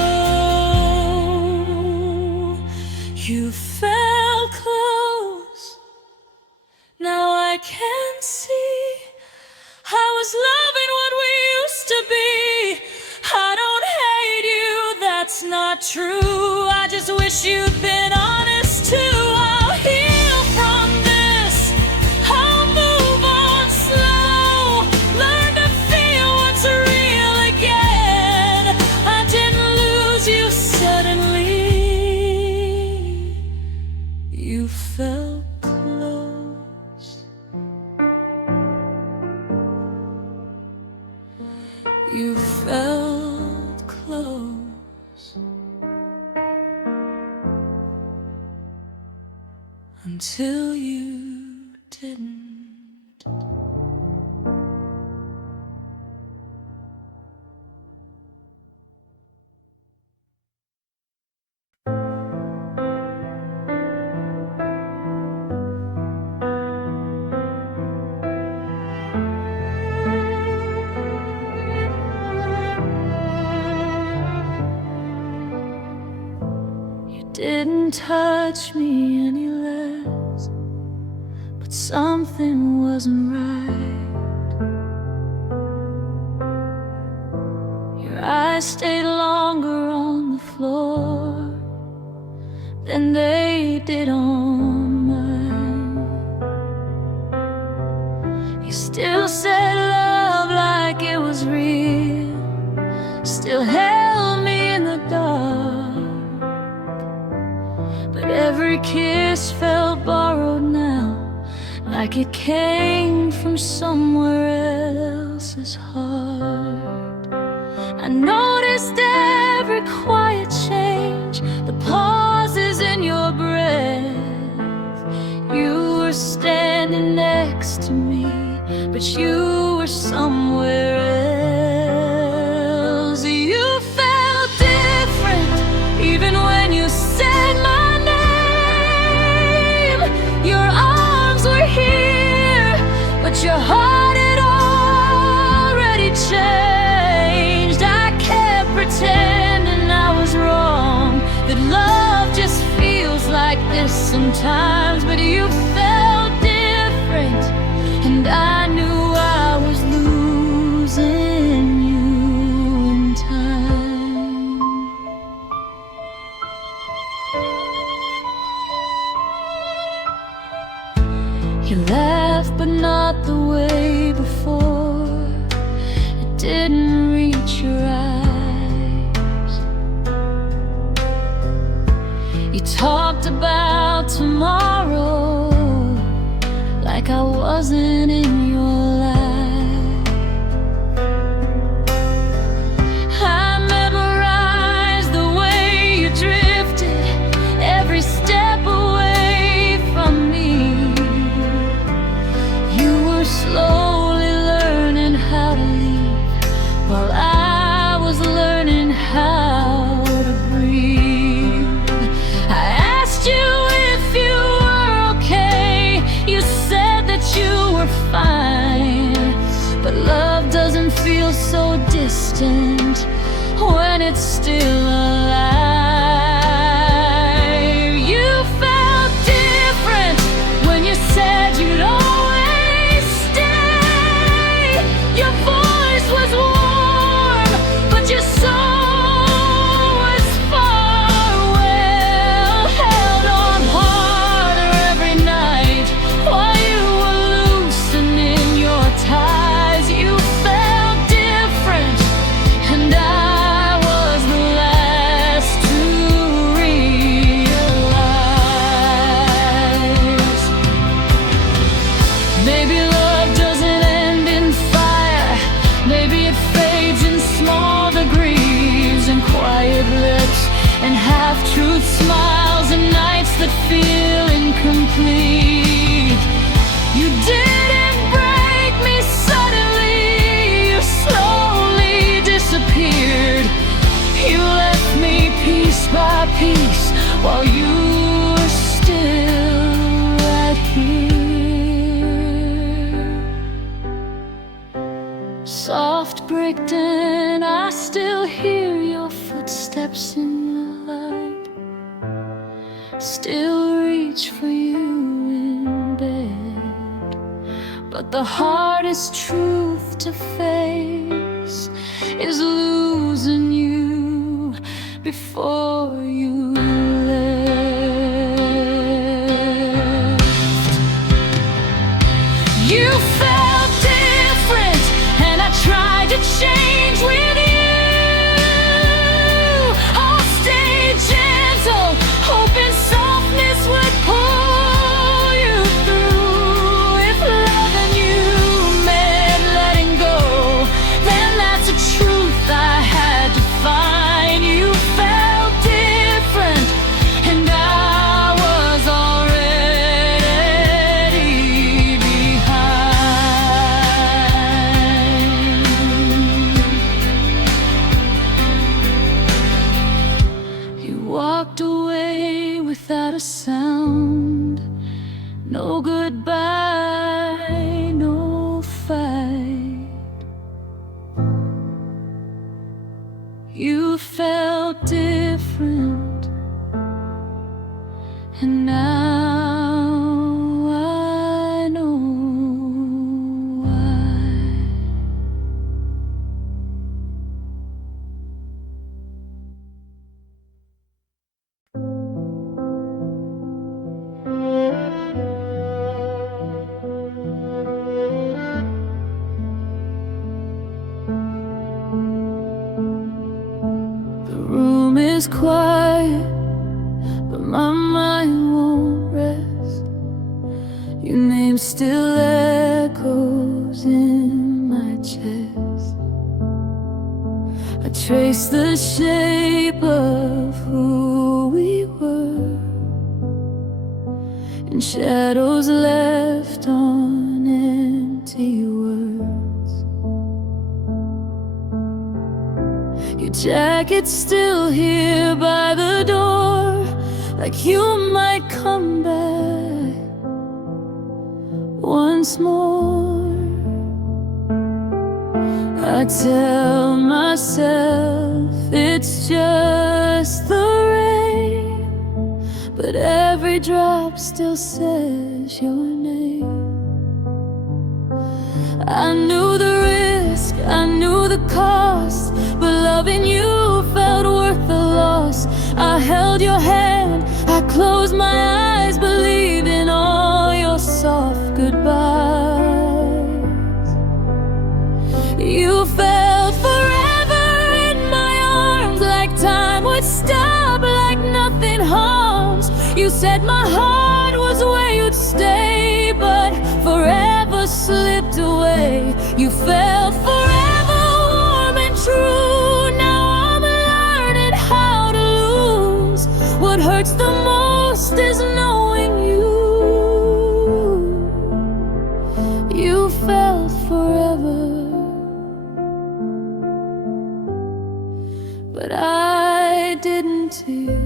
You felt close. Now I can see I was loving what we used to be. I don't hate you, that's not true. I just wish you'd been honest too. I'll heal from this, I'll move on slow, learn to feel what's real again. I didn't lose you suddenly. You felt close. You felt close until you didn't. Didn't touch me any less, but something wasn't right. Your eyes stayed longer on the floor than they did on mine. You still said love like it was real, still held me in the dark. But every kiss felt borrowed now, like it came from somewhere else's heart. I noticed every quiet change, the pauses in your breath. You were standing next to me, but you were somewhere else. You felt different even when you said my name. Your arms were here, but your heart had already changed. I kept pretending I was wrong, that love just feels like this sometimes. But you felt different, and I knew I was losing you in time. You laughed, but not the way before. It didn't reach your eyes. You talked about tomorrow like I wasn't in your life. I memorized the way you drifted, every step away from me. You were slowly learning how to leave, while I was learning how to breathe. I asked you if you were okay. You said that you were fine, but love doesn't feel so distant when it's still alive. You felt different when you said you'd always stay. Your voice was warm, but your soul was far. Well, held on harder every night while you were loosening your ties. You felt different, and I was the last to realize. Maybe love doesn't end in fire. Maybe it fades in small degrees, and quiet lips, and half-truth smiles, and nights that feel incomplete. You didn't break me suddenly. You slowly disappeared. You left me piece by piece while you were still right here. Soft breakdown, I still hear your footsteps in the light. Still reach for you in bed, but the hardest truth to face is losing you before you left. You felt different, and I tried to change with you. I'll stay gentle, hoping softness would pull you through. If loving you meant letting go, then that's a truth I had to find. You felt different, and I was already behind. You walked away without a sound. No goodbye, no fight. You felt different, and now I know why. The room is quiet, but my mind won't rest. You made name still echoes in my chest. I trace the shape of who we were, in shadows left on empty words. Your jacket's still here by the door, like you might come back once more. I tell myself it's just the rain, but every drop still says your name. I knew the risk, I knew the cost, but loving you felt worth the loss. I held your hand, I closed my eyes, believed in all your soft goodbyes. You felt forever in my arms, like time would stop, like nothing harms. You said my heart was where you'd stay, but forever slipped away. You felt forever warm and true. Now I'm learning how to lose. What hurts the most is knowing you. You felt forever, but I didn't to you.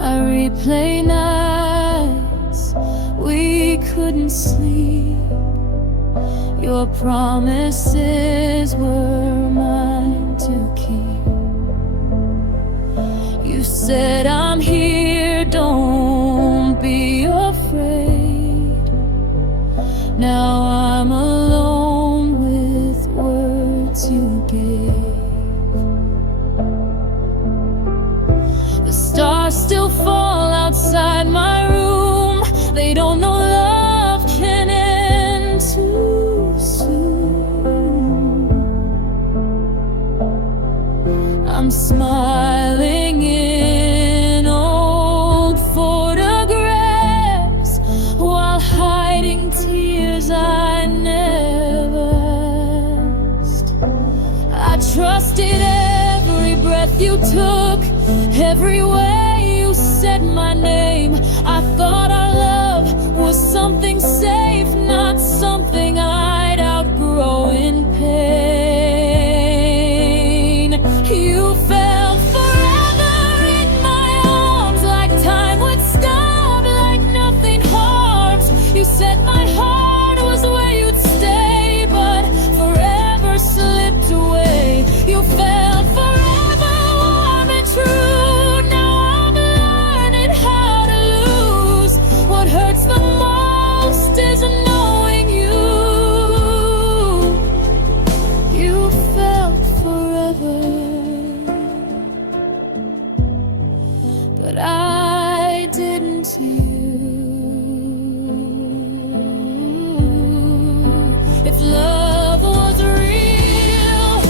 I replay nights we couldn't sleep. Your promises were mine to keep. You said I'm here, don't be afraid. Now I'm alone with words you gave. The stars still fall outside my room. They don't know love can end too soon. I'm smiling in old photographs while hiding tears I never asked. I trusted every breath you took, every way you said my name. I thought our love was something safe, not something I'd outgrow in pain. You felt forever in my arms, like time would stop, like nothing harms. You said my heart was where you'd stay, but forever slipped away. You felt forever warm and true. Now I'm learning how to lose. What hurts the most is knowing you. You felt forever, but I didn't to you. If love was real,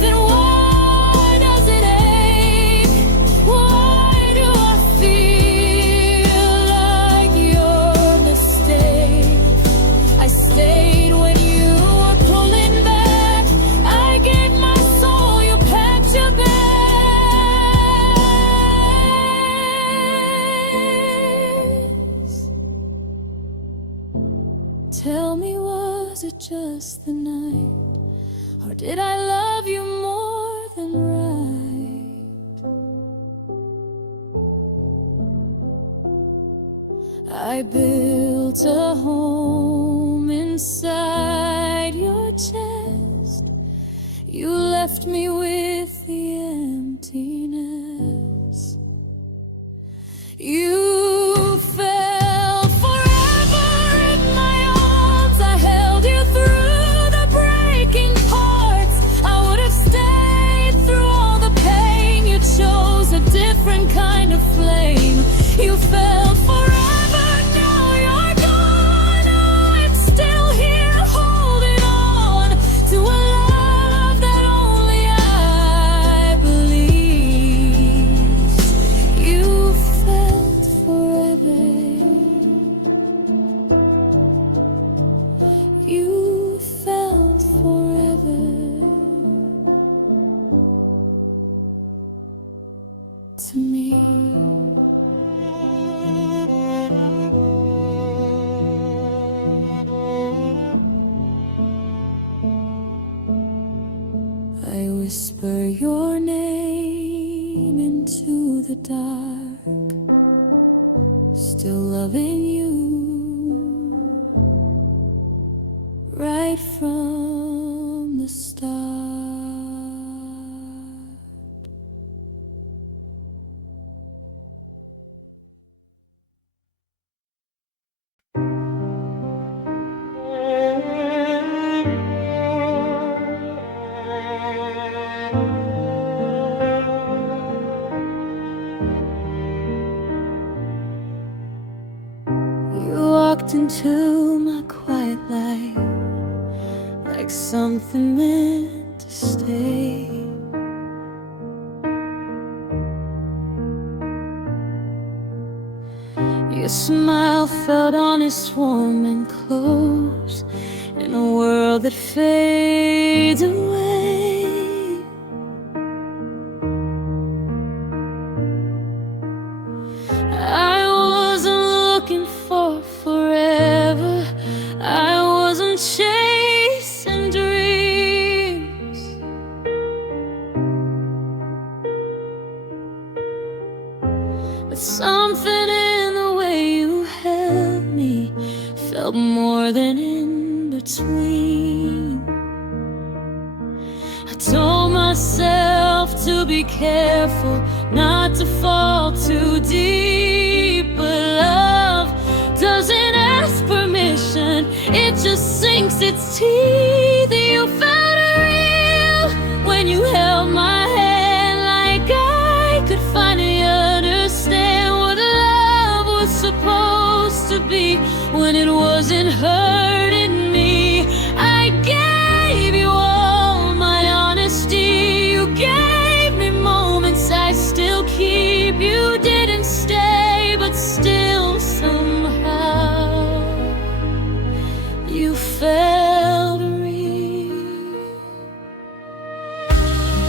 then why does it ache? Why do I feel like your mistake? I stayed when you were pulling back. I gave my soul, you packed your bags. Tell me, was it just the night, or did I love you more than right? I built a home inside your chest. You left me with the emptiness. You fell forever in my arms. I held you through the breaking parts. I would have stayed through all the pain. You chose a different kind of flame. You fell forever, now you're gone. I'm still here holding on to a dark, still loving you right from the start. Walked into my quiet life like something meant to stay. Your smile felt honest, warm and close in a world that fades away. I wasn't looking for forever, I wasn't chasing dreams, but something in the way you held me felt more than in between. I told myself to be careful, not to fall too deep, but love doesn't ask permission, it just sinks its teeth. You felt real when you held my hand, like I could finally understand what love was supposed to be when it wasn't hurting me. I gave you all my honesty, you gave me moments I still keep. You didn't stay, but still somehow you felt real.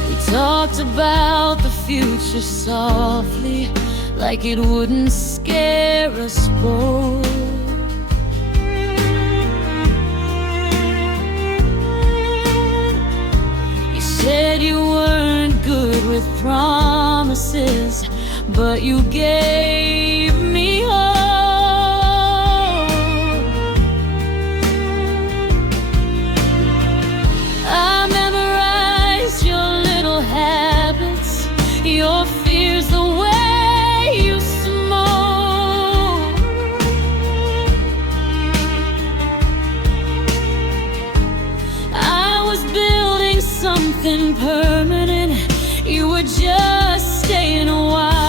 We talked about the future softly, like it wouldn't scare us both. You said you weren't good with promises, but you gave me hope. I memorized your little habits, your fears, the way you smoke. I was building something permanent, you were just staying a while.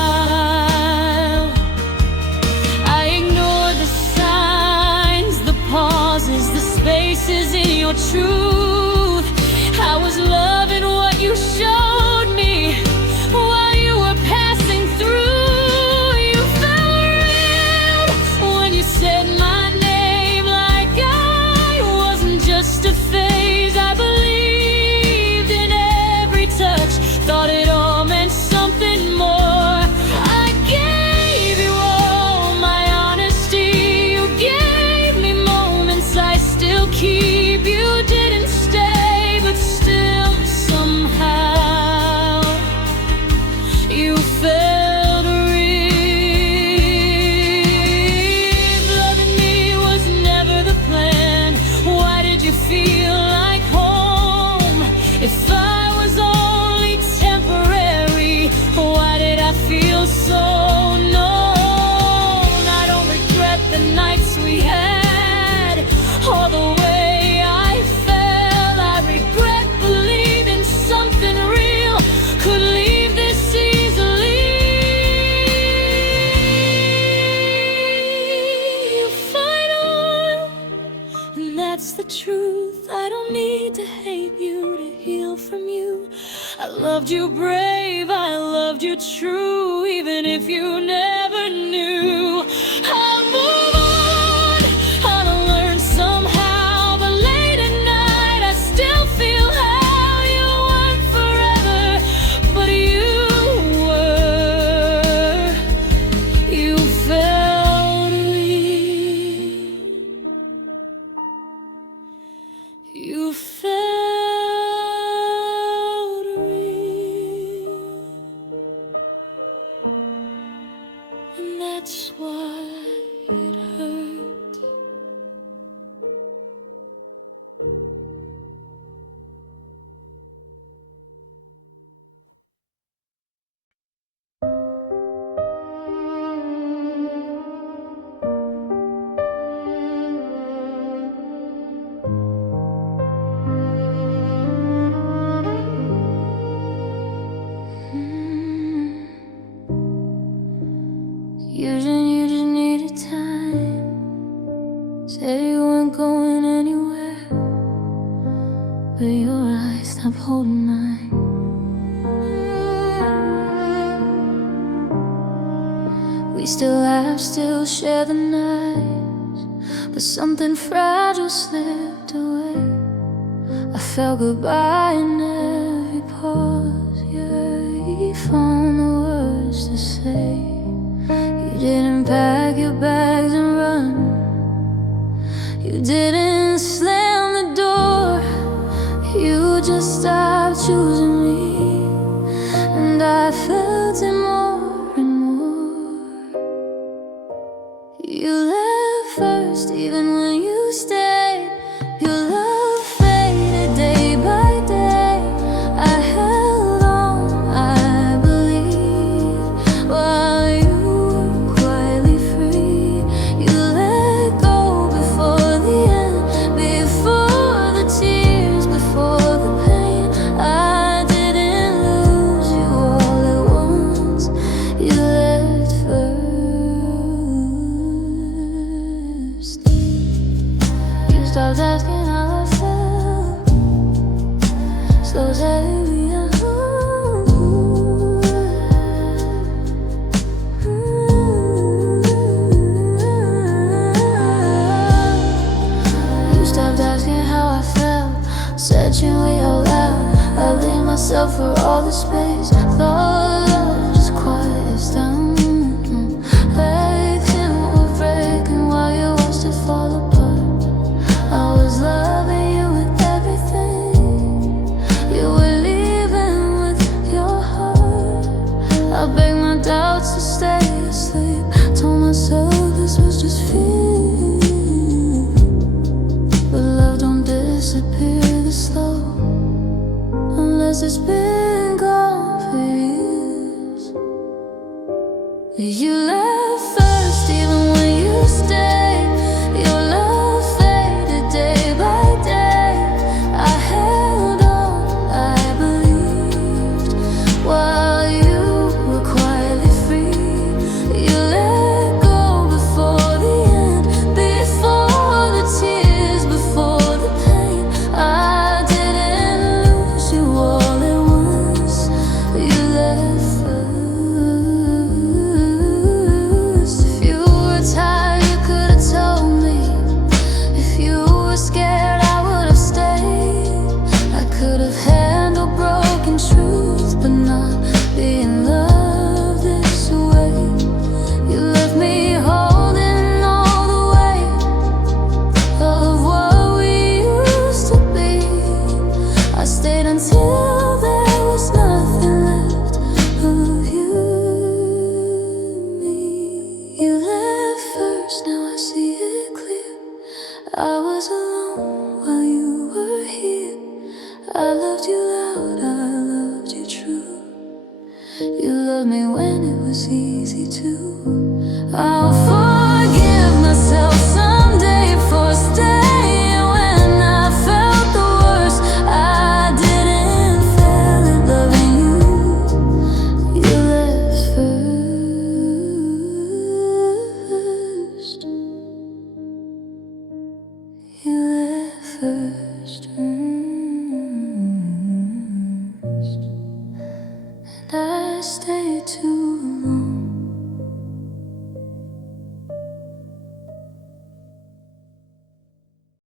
I ignored the signs, the pauses, the spaces in your truth. I was loving what you showed me while you were passing through. You felt real when you said my name, like I wasn't just a phase. I believed in every touch, thought it all meant something more. I gave you all my honesty, you gave me moments I still keep. You didn't stay, but still somehow you felt real. Loving me was never the plan. Why did you feel like home if I was only temporary? Why did I feel so known? I don't regret the nights we had or the way I felt. I regret believing something real could leave this easily. You fight on, and that's the truth. I don't need to hate you to heal from you. I loved you brave, I loved you true, even if you never knew. I'll move on, I'll learn somehow, but late at night I still feel how you weren't forever, but you were. You felt real. You felt real. that's why it hurts. You just needed time. Said you weren't going anywhere, but your eyes stopped holding mine. We still laugh, still share the nights, but something fragile slipped away. I felt goodbye in every pause. Yeah, you found the words to say. You didn't pack your bags and run. You didn't slam the door. You just stopped choosing me, and I felt it more and more. You left first, even when you stayed. Your love faded day by day. I held on, I believed, while you were quietly free. You let go before the end, before the tears, before the pain. I didn't lose you all at once. You left first. You stopped asking how I felt. Slow telling me You stopped asking how I felt. Said you way out loud. I blamed myself for all the space. Thought love just quiets down. Legs were breaking while you watched it fall apart. I was loving you with everything. You were leaving with your heart. I begged my doubts to stay asleep. Told myself this was just fear, but love don't disappear this slow, unless it's been gone for years. You left first, even when you stayed. Your love faded day by day. I held on, I believed, while you were quietly free. You let go before the end, before the tears, before the pain. I didn't lose you all at once. You left first. If you were tired, you could have told me. If you were scared, I would have stayed. I could have handled broken truth, but not being loved this way. You left me holding all the weight of what we used to be. I stayed until there was nothing left of you and me. You left first, now I see it clear. I was alone while you were here. I loved you loud, I loved you true. You loved me when it was easy to. I'll